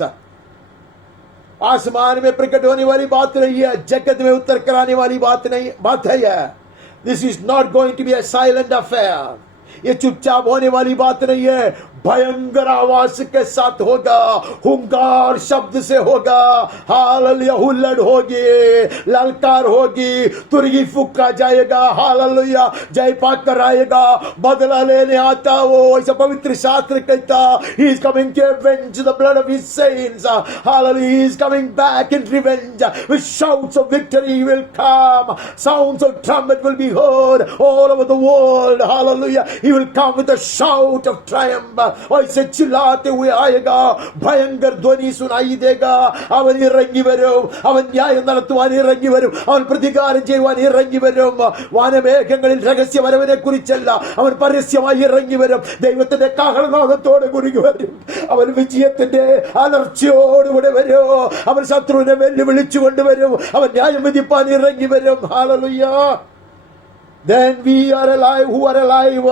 आसमान में प्रकट होने वाली बात नहीं है, जगत में उतर कर आने वाली बात है. This is not going to be a silent affair. ये चुपचाप होने वाली बात नहीं है, भयंकर आवाज के साथ होगा, हुंकार शब्द से होगा. हालेलुया. हुल्लड़ होगी, ललकार होगी, तुरही फूंका जाएगा. हालेलुया. जय पाकर आएगा, बदला लेने आता वो. ऐसा पवित्र शास्त्र कहता, he is coming to avenge the blood of his saints. Hallelujah. He is coming back in revenge. With shouts of victory he will come. Sounds of trumpet will be heard all over the world. Hallelujah. He will come with a shout of triumph. ऐसे चिल्लाते हुए आएगा, भयंकर ध्वनि सुनाई देगा. അവൻ ഇറങ്ങി വരും, അവൻ ന്യായം നടത്തുവാൻ ഇറങ്ങി വരും, അവൻ പ്രതികാരം ചെയ്യുവാൻ ഇറങ്ങി വരും. വാനമേഘങ്ങളിൽ രഹസ്യവരവനെ കുറിച്ചല്ല, അവൻ പരസ്യമായി ഇറങ്ങി വരും. ദൈവത്തിന്റെ കാഹളനാദത്തോടെ കുറുകി വരും. അവൻ വിജയത്തിന്റെ അലർച്ചയോടുകൂടെ വരും. അവൻ ശത്രുവിനെ വെല്ലുവിളിച്ചുകൊണ്ട് വരും. അവൻ ന്യായം വിധിപ്പാൻ ഇറങ്ങി വരും. Hallelujah. Then we are alive, who are alive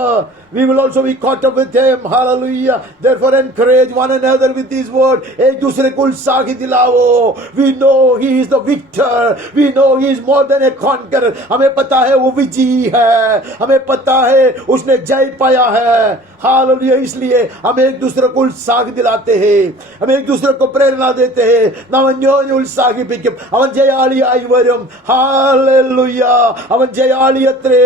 we will also be caught up with him. Hallelujah. Therefore encourage one another with these words. एक दूसरे को उत्साह दिलाओ. We know he is the victor. We know he is more than a conqueror. हमें पता है वो विजयी है. हमें पता है उसने जय पाया है. हालेलुया. इसलिए हम एक दूसरे को उत्साह दिलाते हैं. हम एक दूसरे को प्रेरणा देते हैं. നാം അന്യോന്യം ഉത്സാഹിപ്പിക്കും. അവൻ ജയാളിയായി വരും. ഹാലേലൂയ. അവൻ ജയാളിയത്രേ.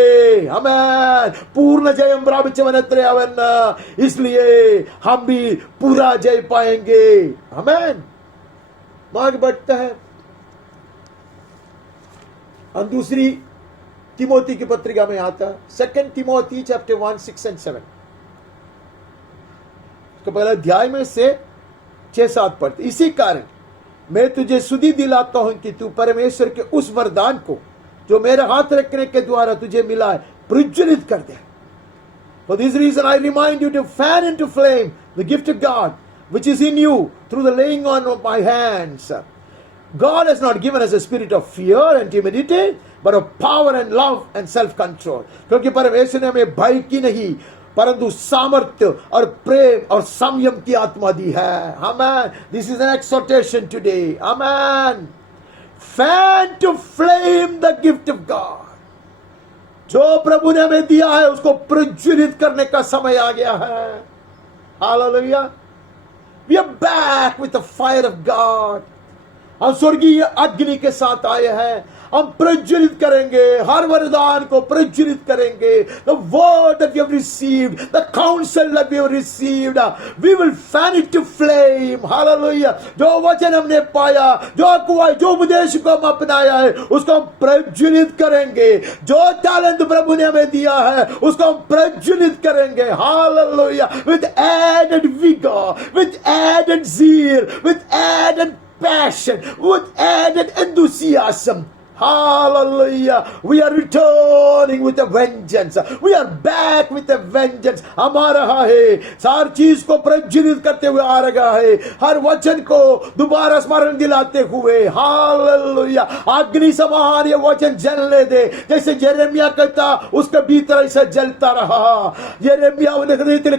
ആമേൻ. പൂർണ്ണ ജയം പ്രാപിച്ചവനത്രേ അവൻ. इसलिए हम भी पूरा जय पाएंगे. आमेन. आगे बढ़ता है. हम दूसरी तिमोथी की पत्रिका में आता है. 2 तिमोथी चैप्टर 1, 6 and 7. तो पहला अध्याय में से 6-7 पढ़ते. इसी कारण मैं तुझे सुधि दिलाता हूं कि तू परमेश्वर के उस वरदान को जो मेरे हाथ रखने के द्वारा तुझे मिला है प्रज्वलित कर दे. For this reason I remind you to fan into flame the gift of God which is in you through the laying on of my hands. God has not given us a spirit of fear and timidity but of power and love and self-control. क्योंकि परमेश्वर ने हमें भय की नहीं परंतु सामर्थ्य और प्रेम और संयम की आत्मा दी है. Amen. This is an exhortation today. Amen. Fan to flame the gift of God. जो प्रभु ने हमें दिया है उसको प्रज्वलित करने का समय आ गया है. Hallelujah. We are back with the fire of God. हम स्वर्गीय अग्नि के साथ आए हैं. हम प्रज्वलित करेंगे. हर वरदान को प्रज्वलित करेंगे. The word that we have received, the counsel that we have received, we will fan it to flame. Hallelujah. जो वचन हमने पाया, जो अगुवाई, जो उपदेश को हम अपनाया है, उसको हम प्रज्वलित करेंगे. जो टैलेंट प्रभु ने हमें दिया है, उसको हम प्रज्वलित करेंगे. Hallelujah. With added vigor, with added zeal, with added passion, with added enthusiasm. Hallelujah. We are returning with a vengeance. We are back with a vengeance. हम आ रहा है. हर चीज को प्रज्वलित करते हुए आ रहा है. हर वचन को दोबारा स्मरण दिलाते हुए. Hallelujah. अग्नि समान ये वचन जलने दे. जैसे यिर्मयाह कहता उसके भीतर ऐसा जलता रहा. यिर्मयाह ഹൃദയത്തിൽ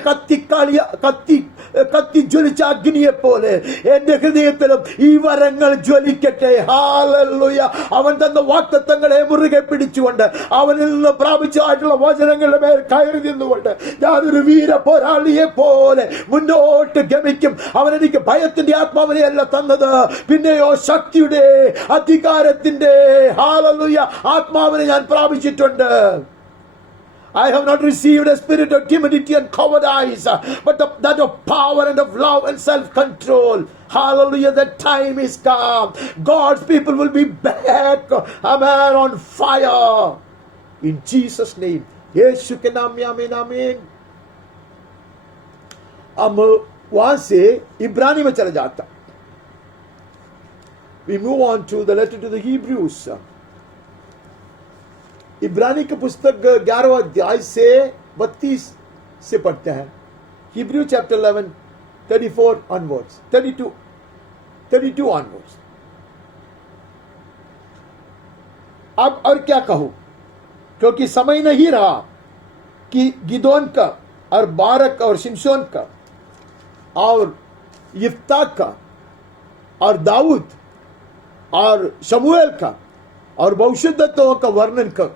കത്തി ജ്വലിച്ച അഗ്നിയെ പോലെ എന്റെ ഹൃദയത്തിലും ഈ വരങ്ങൾ ജ്വലിക്കട്ടെ. Hallelujah. അവൻ വാഗ്ദത്തങ്ങളെ മുറുകെ പിടിച്ചുകൊണ്ട് അവനിൽ നിന്ന് പ്രാപിച്ചായിട്ടുള്ള വചനങ്ങളുടെ മേൽ കയറി നിന്നുകൊണ്ട് ഞാനൊരു വീര പോരാളിയെ പോലെ മുന്നോട്ട് ഗമിക്കും. അവൻ എനിക്ക് ഭയത്തിന്റെ ആത്മാവിനെ അല്ല തന്നത്, പിന്നെയോ ശക്തിയുടെ അധികാരത്തിന്റെ ഹല്ലേലൂയ ആത്മാവിനെ ഞാൻ പ്രാപിച്ചിട്ടുണ്ട്. I have not received a spirit of timidity and cowardice, but that of power and of love and self-control. Hallelujah, the time is come. God's people will be back, amen, on fire. In Jesus' name. यीशु के नाम में आमीन आमीन. अब वहां से इब्रानी में चले जाता. We move on to the letter to the Hebrews. इब्रानी की पुस्तक 11 अध्याय से 32 से पढ़ते हैं. Hebrew chapter 11 34 onwards, 32 onwards. अब और क्या कहूं, क्योंकि समय नहीं रहा कि गिदोन का और बारक और शिमशोन का और यिफ्ता का और दाऊद और शमूएल का और भविष्यद्वक्ताओं का वर्णन कर.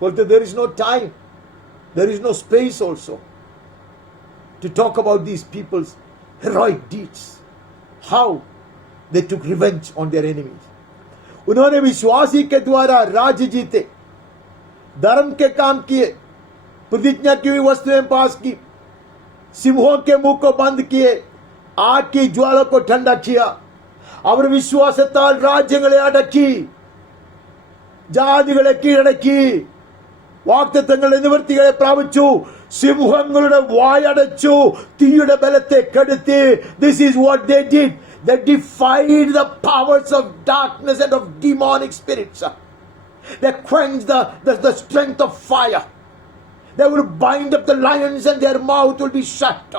बोलते there is no time, there is no space also to talk about these people's heroic deeds, how they took revenge on their enemies. उन्होंने विश्वासी के द्वारा राज्य जीते, धर्म के काम किए, प्रतिज्ञा की हुई वस्तुएं पास की, सिंहों के मुंह को बंद किए, आग की ज्वाला को ठंडा किया. അവർ വിശ്വാസത്താൽ രാജ്യങ്ങളെ അടക്കി, ജാതികളെ കീഴടക്കി, വാഗ്ദത്തങ്ങളുടെ നിവൃത്തികളെ പ്രാപിച്ചു, സിംഹങ്ങളുടെ വായടച്ചു, തീയുടെ ബലത്തെ കെടുത്തി. This is what they did. They defied the powers of darkness and of demonic spirits. They quenched the strength of fire. They will bind up the lions and their mouth will be shut.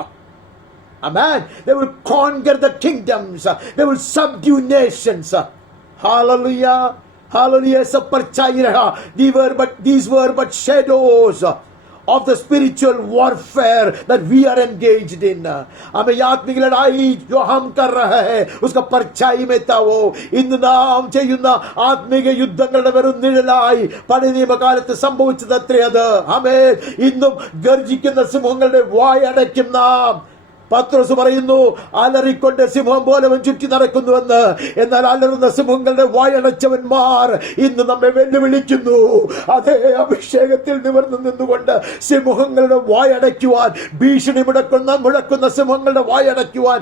Amen. They will conquer the kingdoms. They will subdue nations. Hallelujah. Hallelujah. सब परछाई रहा. These were but shadows of the spiritual warfare that we are engaged in. हमें आत्मिक लड़ाई जो हम कर रहे हैं उसका परछाई में था वो ഇന്ന് നാം ചെയ്യുന്ന ആത്മിക യുദ്ധങ്ങളുടെ വെറും നിഴലായി പഴയ നിയമകാലത്ത് സംഭവിച്ചതത്രേ അത്. ആമേൻ. ഇന്നും ഗർജിക്കുന്ന സിംഹങ്ങളുടെ വായടയ്ക്കും നാം. പത്രോസ് പറയുന്നു അലറിക്കൊണ്ട് സിംഹം പോലെ അവൻ ചുറ്റി നടക്കുന്നുവെന്ന്. എന്നാൽ അലറുന്ന സിംഹങ്ങളുടെ വായടച്ചവന്മാർ ഇന്ന് നമ്മെ വെല്ലുവിളിക്കുന്നു. അതേ അഭിഷേകത്തിൽ നിവർന്നു നിന്നുകൊണ്ട് സിംഹങ്ങളുടെ വായടയ്ക്കുവാൻ, ഭീഷണി മുഴക്കുന്ന സിംഹങ്ങളുടെ വായടയ്ക്കുവാൻ,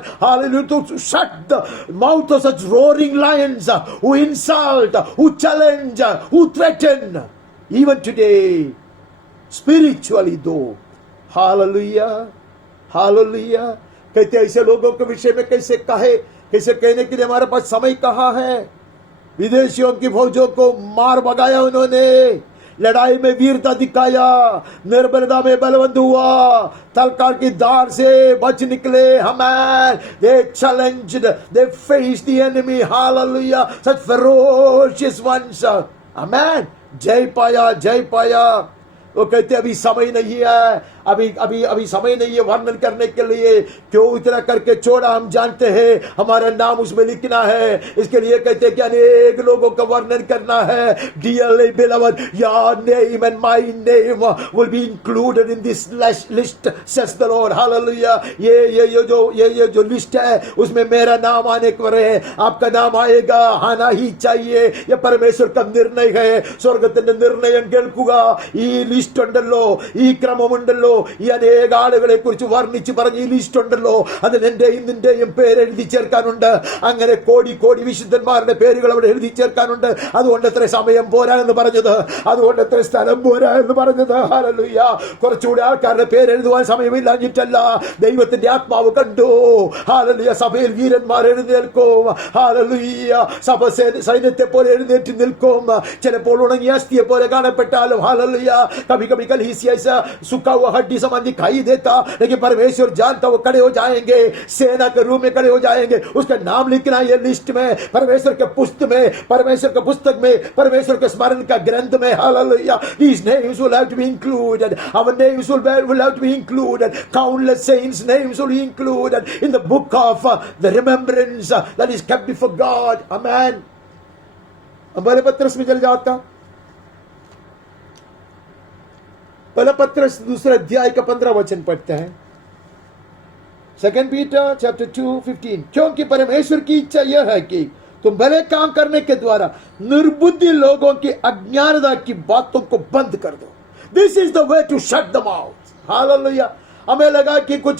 to shut the mouth of such roaring lions who insult, who challenge, who threaten even today spiritually though. Hallelujah. Hallelujah. कहते ऐसे लोगों के विषय में कैसे कहने के लिए हमारे पास समय कहाँ है. विदेशियों की फौजों को मार भगाया उन्होंने, लड़ाई में वीरता दिखाया, निर्बलता में बलवंत हुआ, तलवार की धार से बच निकले. हमें they challenged, they faced the enemy. Hallelujah. Such ferocious ones. Amen. जय पाया. वो कहते अभी समय नहीं है, अभी समय नहीं है वर्णन करने के लिए. क्यों इतना करके छोड़ा? हम जानते हैं हमारा नाम उसमें लिखना है. इसके लिए कहते कि अनेक लोगों का वर्णन करना है. Dearly beloved, your name and my name will be included in this list, says the Lord. Hallelujah. ये जो लिस्ट है उसमें मेरा नाम आने पर है, आपका नाम आएगा, आना ही चाहिए. ये परमेश्वर का निर्णय है. സ്വർഗത്തിന്റെ നിർണയം കേൾക്കുക. ഈ ലിസ്റ്റ് ഉണ്ടല്ലോ, ഈ ക്രമമുണ്ടല്ലോ, ഈ അനേക ആളുകളെ കുറിച്ച് വർണ്ണിച്ച് പറഞ്ഞ ഈ ലിസ്റ്റ് ഉണ്ടല്ലോ, അതിൽ എന്റെയും നിന്റെയും പേര് എഴുതി ചേർക്കാനുണ്ട്. അങ്ങനെ കോടി വിശുദ്ധന്മാരുടെ പേരുകൾ അവിടെ എഴുതി ചേർക്കാനുണ്ട്. അതുകൊണ്ട് എത്ര സമയം പോരാ എന്ന് പറഞ്ഞത്, അതുകൊണ്ട് എത്ര സ്ഥലം പോരാ എന്ന് പറഞ്ഞത്. ഹല്ലേലൂയ. കുറച്ചുകൂടി ആൾക്കാരുടെ പേര് എഴുതുവാൻ സമയമില്ലാഞ്ഞിട്ടല്ല, ദൈവത്തിന്റെ ആത്മാവ് കണ്ടു. ഹല്ലേലൂയ. സഭയിൽ വീരന്മാർ എഴുന്നേൽക്കും. ഹല്ലേലൂയ. സഭ സൈന്യത്തെ പോലെ എഴുന്നേറ്റ് നിൽക്കും. ചിലപ്പോൾ ഉണങ്ങിയ അസ്ഥിയെ പോലെ കാണപ്പെട്ടാലും ഹല്ലേലൂയ, कभी कलीसिया ऐसा सूखा हुआ हड्डी समान दिखाई देता, लेकिन परमेश्वर जानता वो खड़े हो जाएंगे, सेना के रूप में खड़े हो जाएंगे. उसका नाम लिखना ये लिस्ट में, परमेश्वर के पुस्तक में, परमेश्वर के स्मरण का ग्रंथ में. Hallelujah. These names will have to be included. Our names will have to be included. Countless saints' names will be included in the book of the remembrance that is kept before God. Amen. हमारे पत्रस में चल जाता. पहला पत्रस दूसरा अध्याय का 15 वचन पढ़ते हैं. 2 Peter chapter 2:15. क्योंकि परमेश्वर की इच्छा यह है कि तुम भले काम करने के द्वारा निर्बुद्धि लोगों की अज्ञानता की बातों को बंद कर दो. This is the way to shut the mouth. Hallelujah. हमें लगा कि कुछ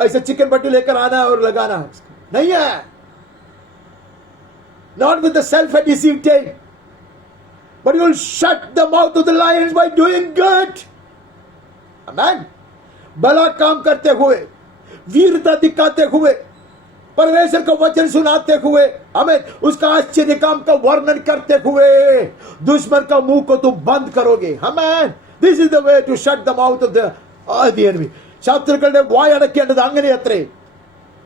ऐसे चिकन पट्टी लेकर आना है और लगाना है, नहीं है. Not with the self deceive tale, but you will shut the mouth of the lions by doing good. Amen. भला काम करते हुए, वीरता दिखाते हुए, परमेश्वर का वचन सुनाते हुए, हमें उसका आश्चर्य काम का वर्णन करते हुए दुश्मन का मुंह को तुम बंद करोगे. Amen. This is the way to shut the mouth of the enemy. ശത്രുക്കളുടെ വായടക്കേണ്ടത് അങ്ങനെയത്രേ.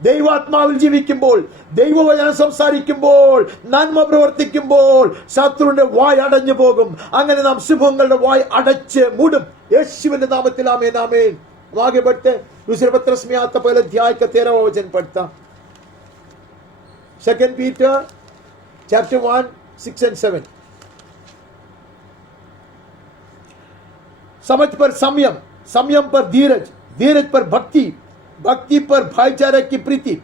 ദൈവാത്മാവിൽ ജീവിക്കുമ്പോൾ, ദൈവവചനം സംസാരിക്കുമ്പോൾ, നന്മ പ്രവർത്തിക്കുമ്പോൾ ശത്രുവിന്റെ വായ് അടഞ്ഞു പോകും. അങ്ങനെ നാം സിംഹങ്ങളുടെ വായ് അടച്ച് മൂടും. യേശുവിന്റെ നാമത്തിൽ ആമേൻ. ആമേൻ. आगे बढ़ते. दूसरे पत्रस में आता पहले अध्याय का 13वां वचन पढ़ता. 2 Peter chapter 1 6 and 7. समझ पर संयम, संयम पर धीरज, धीरज पर भक्ति, भक्ति पर भाईचारे की प्रीति,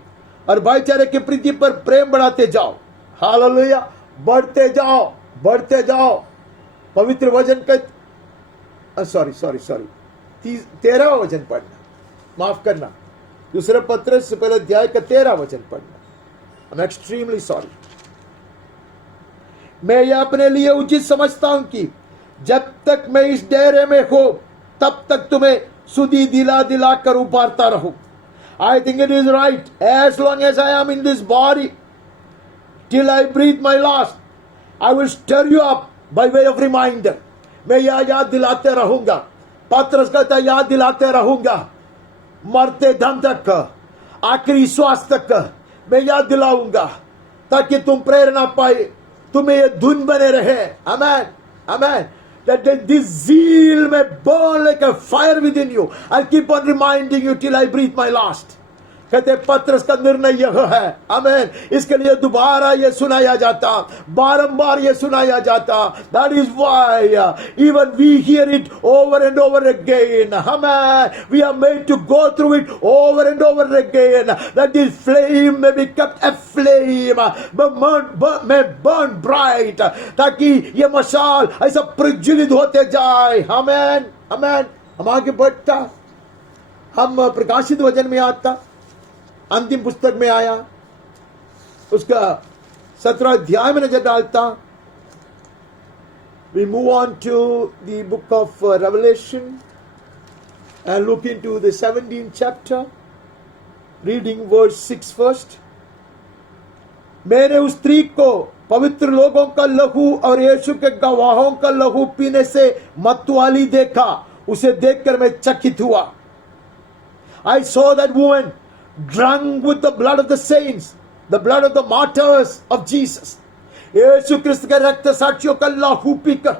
और भाईचारे की प्रीति पर प्रेम बढ़ाते जाओ. हालेलुया. बढ़ते जाओ. पवित्र वचन का सॉरी 13वां वचन पढ़ना, माफ करना. दूसरे पत्र से पहले अध्याय का 13 वचन पढ़ना. I am extremely sorry. मैं यह अपने लिए उचित समझता हूं कि जब तक मैं इस डेरे में हो तब तक तुम्हें सुधी दिला कर उभारता रहूं. I think it is right, as long as I am in this body, till I breathe my last, I will stir you up by way of reminder. मैं यह याद दिलाते रहूंगा. पत्रस कहता याद दिलाते रहूंगा, मरते दम तक, आखिरी श्वास तक मैं याद दिलाऊंगा, ताकि तुम प्रेरणा पाए, तुम्हें ये धुन बने रहे. आमेन. आमेन. that this zeal may burn like a fire within you. I'll keep on reminding you till I breathe my last. कहते पत्रस का निर्णय यह है, आमेन, इसके लिए दोबारा ये सुनाया जाता, बारंबार ये सुनाया जाता. That is why even we hear it over and over again. Amen. We are made to go through it over and over again, that this flame may be kept aflame, may burn bright, ताकि ये मशाल ऐसा प्रज्वलित होते जाए. आमेन, आमेन. हम आगे बढ़ता, हम प्रकाशित वचन में आता, अंतिम पुस्तक में आया, उसका 17 अध्याय में नजर डालता. We move on to the book of Revelation and look into the 17th chapter, reading verse 6 first. मैंने उस स्त्री को पवित्र लोगों का लहू और यीशु के गवाहों का लहू पीने से मतवाली देखा. उसे देखकर मैं चकित हुआ. I saw that woman drunk with the blood of the saints, the blood of the martyrs of Jesus. यीशु क्रिस्त के रक्त साक्षियों का लहू पीकर,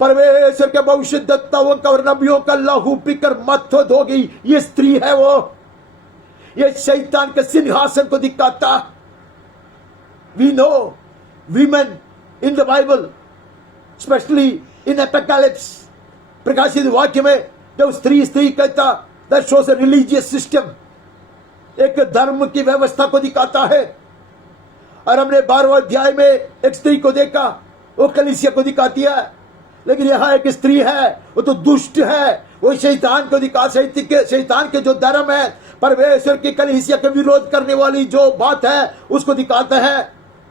परमेश्वर के भविष्यद्वक्ताओं का और नबियों का लहू पीकर मत्त हो गई. ये स्त्री है वो, ये शैतान के सिंहासन को दिखाता. We know women in the Bible, especially in Apocalypse, प्रकाशित वाक्य में जब स्त्री कहता, that shows a religious system, एक धर्म की व्यवस्था को दिखाता है. और हमने 12वें अध्याय में एक स्त्री को देखा, वो कलीसिया को दिखाती है. लेकिन यहां एक स्त्री है, वो तो दुष्ट है, वो शैतान को दिखा, शैतान के जो धर्म है, परमेश्वर की कलीसिया के विरोध करने वाली जो बात है उसको दिखाता है.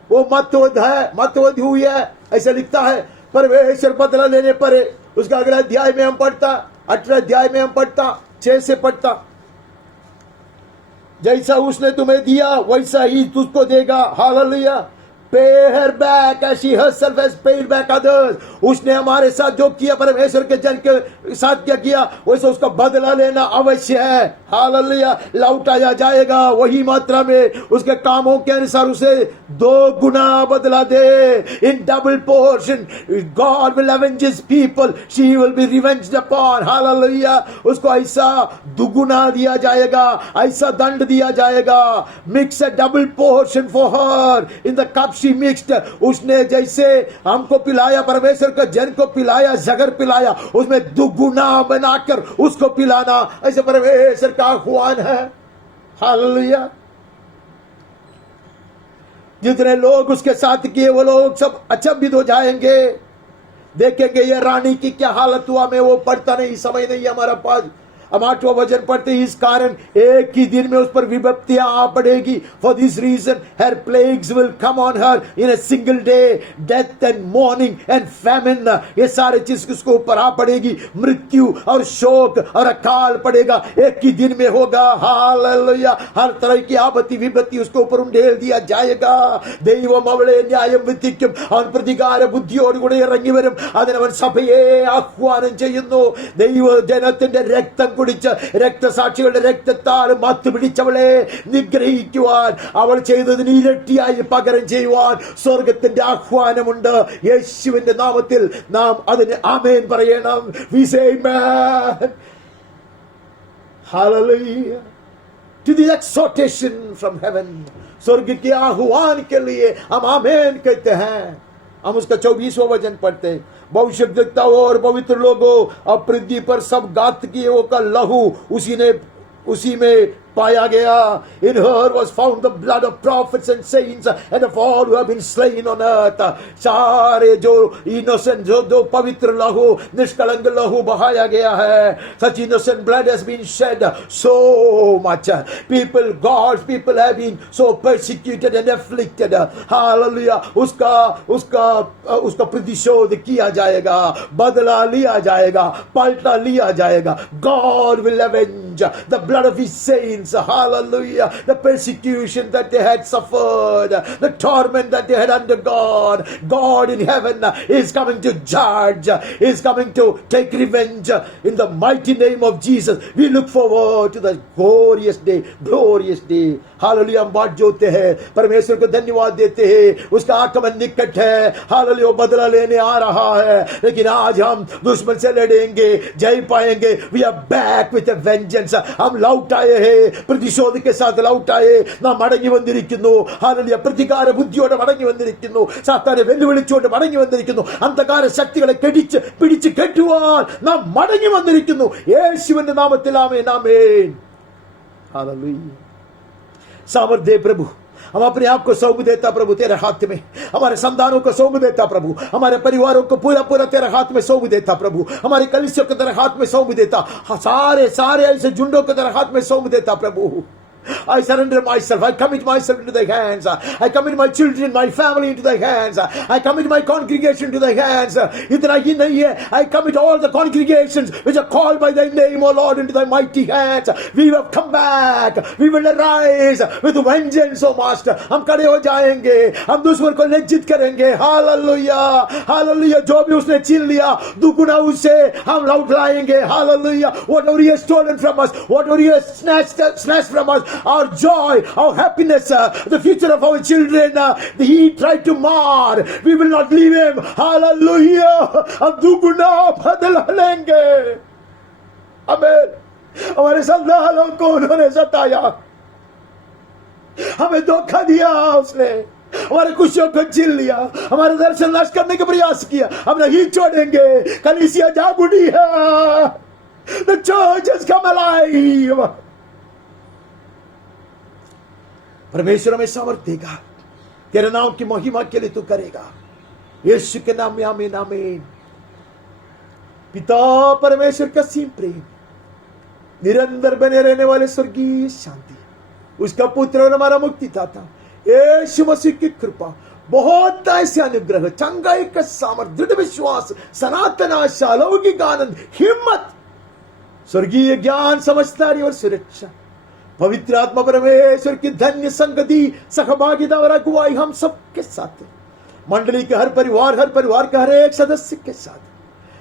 वो मतवादी हुई है, ऐसा लिखता है. परमेश्वर बदला लेने पर उसका अगला अध्याय में हम पढ़ता, 18 अध्याय में हम पढ़ता, 6 से पढ़ता. जैसा उसने तुम्हें दिया वैसा ही तुझको देगा. Hallelujah. Pay her back as she herself has paid back others. उसने हमारे साथ जो किया, परमेश्वर के जन के साथ क्या किया, वैसे उसका बदला लेना अवश्य है. हालेलुया. लौटाया जाएगा वही मात्रा में, उसके कामों के अनुसार उसे 2 गुना बदला दे. In double portion God will avenge his people. She will be revenged upon. Hallelujah. उसको ऐसा दुगुना दिया जाएगा, ऐसा दंड दिया जाएगा. Mix a double portion for her in the cup she mixed. उसने जैसे हमको पिलाया, परमेश्वर का जन को पिलाया, जगर पिलाया, उसमें दुगुना बनाकर उसको पिलाना, ऐसे परमेश्वर का आह्वान है. हालेलुया. जितने लोग उसके साथ किए वो लोग सब अचंभित हो जाएंगे. देखेंगे ये रानी की क्या हालत हुआ. मैं वो पढ़ता नहीं, समय नहीं हमारा पास. हम 8वां वचन पढ़ते हैं. इस कारण एक ही दिन में उस पर विपत्तियां आ पड़ेगी. For this reason her plagues will come on her in a single day. Death and mourning and famine, ये सारे चीज उसको ऊपर आ पड़ेगी. मृत्यु और शोक और अकाल पड़ेगा, एक ही दिन में होगा. हालेलुया. हर तरह की आपत्ति विपत्ति उसको ऊपर उंडेल दिया जाएगा. ദൈവം അവളെ ന്യായം വിധിക്കും. അവൻ പ്രതികാര ബുദ്ധിയോടുകൂടി ഇറങ്ങി വരും. അതിനവൻ സഭയെ ആഹ്വാനം ചെയ്യുന്നു. ദൈവജനത്തിന്റെ രക്തം കുടിച്ച് രക്തസാക്ഷികളുടെ രക്തത്താൽ മത്ത് പിടിച്ചവളെ നിഗ്രഹിക്കുവാൻ, അവൾ ചെയ്തതിന് ഇരട്ടിയായി പകരം ചെയ്യുവാൻ സ്വർഗത്തിന്റെ ആഹ്വാനമുണ്ട്. യേശുവിന്റെ നാമത്തിൽ നാം അതിന് ആമേൻ പറയണം. We say amen. Hallelujah. To the exhortation from heaven, स्वर्ग के आह्वान के लिए हम आमेन कहते हैं. हम उसका 24वां वचन पढ़ते हैं. भविष्यद्वक्ताओं और पवित्र लोगों और पृथ्वी पर सब घात किए वो का लहू उसी में पाया गया. In her was found the blood of prophets and saints and of all who have been slain on earth. सारे जो innocent, जो पवित्र लहू, निष्कलंक लहू बहाया गया है. Such innocent blood has been shed. So much God's people have been so persecuted and afflicted. Hallelujah. उसका प्रतिशोध किया जाएगा, बदला लिया जाएगा, पलटा लिया जाएगा. God will avenge avenge the blood of his saints. Hallelujah. The persecution that they had suffered, the torment that they had undergone. God in heaven is coming to judge, is coming to take revenge in the mighty name of Jesus. We look forward to the glorious day, glorious day. Hallelujah. हम बाट जोते हैं, परमेश्वर को धन्यवाद देते हैं, उसका आगमन निकट है. हालेलुया. बदला लेने आ रहा है, लेकिन आज हम दुश्मन से लड़ेंगे, जय पाएंगे. We are back with a vengeance. हम लौट आए हैं, പ്രതിശോധ के साथ लौट आए. നാം മടങ്ങി വന്നിരിക്കുന്നു. हालेलुया. പ്രതികാര ബുദ്ധിയോടെ മടങ്ങി വന്നിരിക്കുന്നു. സാത്താനെ വെല്ലുവിളിച്ചുകൊണ്ട് മടങ്ങി വന്നിരിക്കുന്നു. അന്ധകാര ശക്തികളെ പിടിച്ച് കെട്ടുവാൻ നാം മടങ്ങി വന്നിരിക്കുന്നു. യേശുവിന്റെ നാമത്തിൽ ആമേൻ, ആമേൻ. हालेलुया. सामर्थ दे प्रभु. हम अपने आप को सौंप देता प्रभु तेरे हाथ में, हमारे संतानों को सौंप देता प्रभु, हमारे परिवारों को पूरा पूरा तेरे हाथ में सौंप देता प्रभु, हमारी कलीसिया को तेरे हाथ में सौंप देता, सारे ऐसे झुंडों को तेरे हाथ में सौंप देता प्रभु. I surrender myself. I commit myself into thy hands. I commit my children, my family into thy hands. I commit my congregation into thy hands. इतना ही नहीं है, I commit all the congregations which are called by thy name, O Lord, into thy mighty hands. We have come back. We will arise with vengeance, O Master. हम खड़े हो जाएंगे, हम दुश्मन को लज्जित करेंगे. Hallelujah, hallelujah. जो भी उसने छीन लिया, दुगुना उसे हम लौट लाएंगे. Hallelujah. Whatever he has stolen from us, whatever he has snatched from us, our joy, our happiness, the future of our children, he tried to mar. We will not leave him. Hallelujah. हम दुगुना बदला लेंगे. आमीन. हमारे संतानों को उन्होंने सताया, हमें धोखा दिया उसने, हमारे खुशियों को छीन लिया, हमारे दर्शन नाश करने का प्रयास किया. हम नहीं छोड़ेंगे. कलीसिया जाग उठी है. The church has come alive. परमेश्वर हमें सामर्थ देगा, तेरे नाम की महिमा के लिए तू करेगा. यीशु के नाम में आमीन, आमीन. पिता परमेश्वर का सीम प्रेम, निरंतर बने रहने वाले स्वर्गीय शांति, उसका पुत्र और हमारा मुक्तिदाता यीशु मसीह की कृपा, बहुत ऐसे अनुग्रह, चंगाई का सामर्थ, दृढ़ विश्वास, सनातन आशा, अलौकिक आनंद, हिम्मत, स्वर्गीय ज्ञान, समझदारी और सुरक्षा, पवित्र आत्मा परमेश्वर की धन्य संगति, सहभागिता और अगुवाई हम सबके साथ है. मंडली के हर परिवार का हर एक सदस्य के साथ,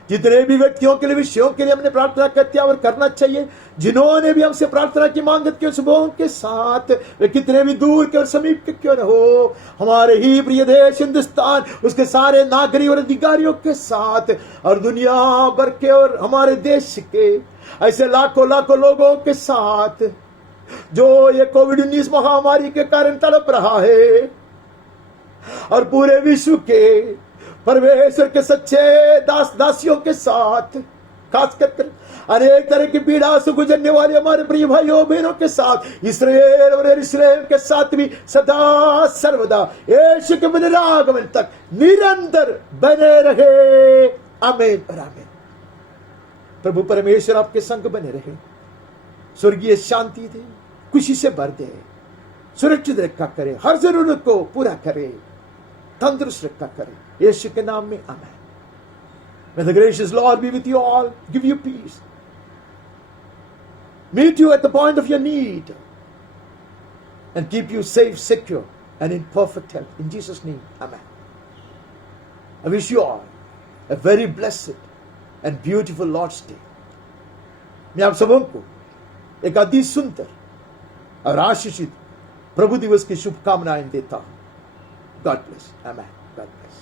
जितने भी व्यक्तियों के लिए, विषयों के लिए हमने प्रार्थना करते और करना चाहिए, जिन्होंने भी हमसे प्रार्थना की मांगत के शुभों के साथ, वे कितने भी दूर के और समीप के क्यों न हो, हमारे ही प्रिय देश हिंदुस्तान, उसके सारे नागरिक और अधिकारियों के साथ, और दुनिया भर के और हमारे देश के ऐसे लाखों लोगों के साथ जो ये कोविड-19 महामारी के कारण तड़प रहा है, और पूरे विश्व के परमेश्वर के सच्चे दासियों के साथ, खास कर अनेक तरह की पीड़ा से गुजरने वाले हमारे प्रिय भाइयों बहनों के साथ, इसराइल और यरूशलेम के साथ भी सदा सर्वदा यीशु के पुनरागमन तक निरंतर बने रहे. आमीन और आमीन. प्रभु परमेश्वर आपके संग बने रहे, स्वर्गीय शांति दे, खुशी से भर दे, सुरक्षित रखा करे, हर जरूरत को पूरा करे, तंदुरुस्त रखा करे. यीशु के नाम में आमीन. May the gracious Lord be with you all, give you peace, meet you at the point of your need, and keep you safe, secure, and in perfect health. In Jesus' name, amen. I wish you all a very blessed and beautiful Lord's Day. मैं आप सबों को एक अति सुंदर और आशीषित प्रभु दिवस की शुभकामनाएं देता हूं. God bless. Amen. God bless.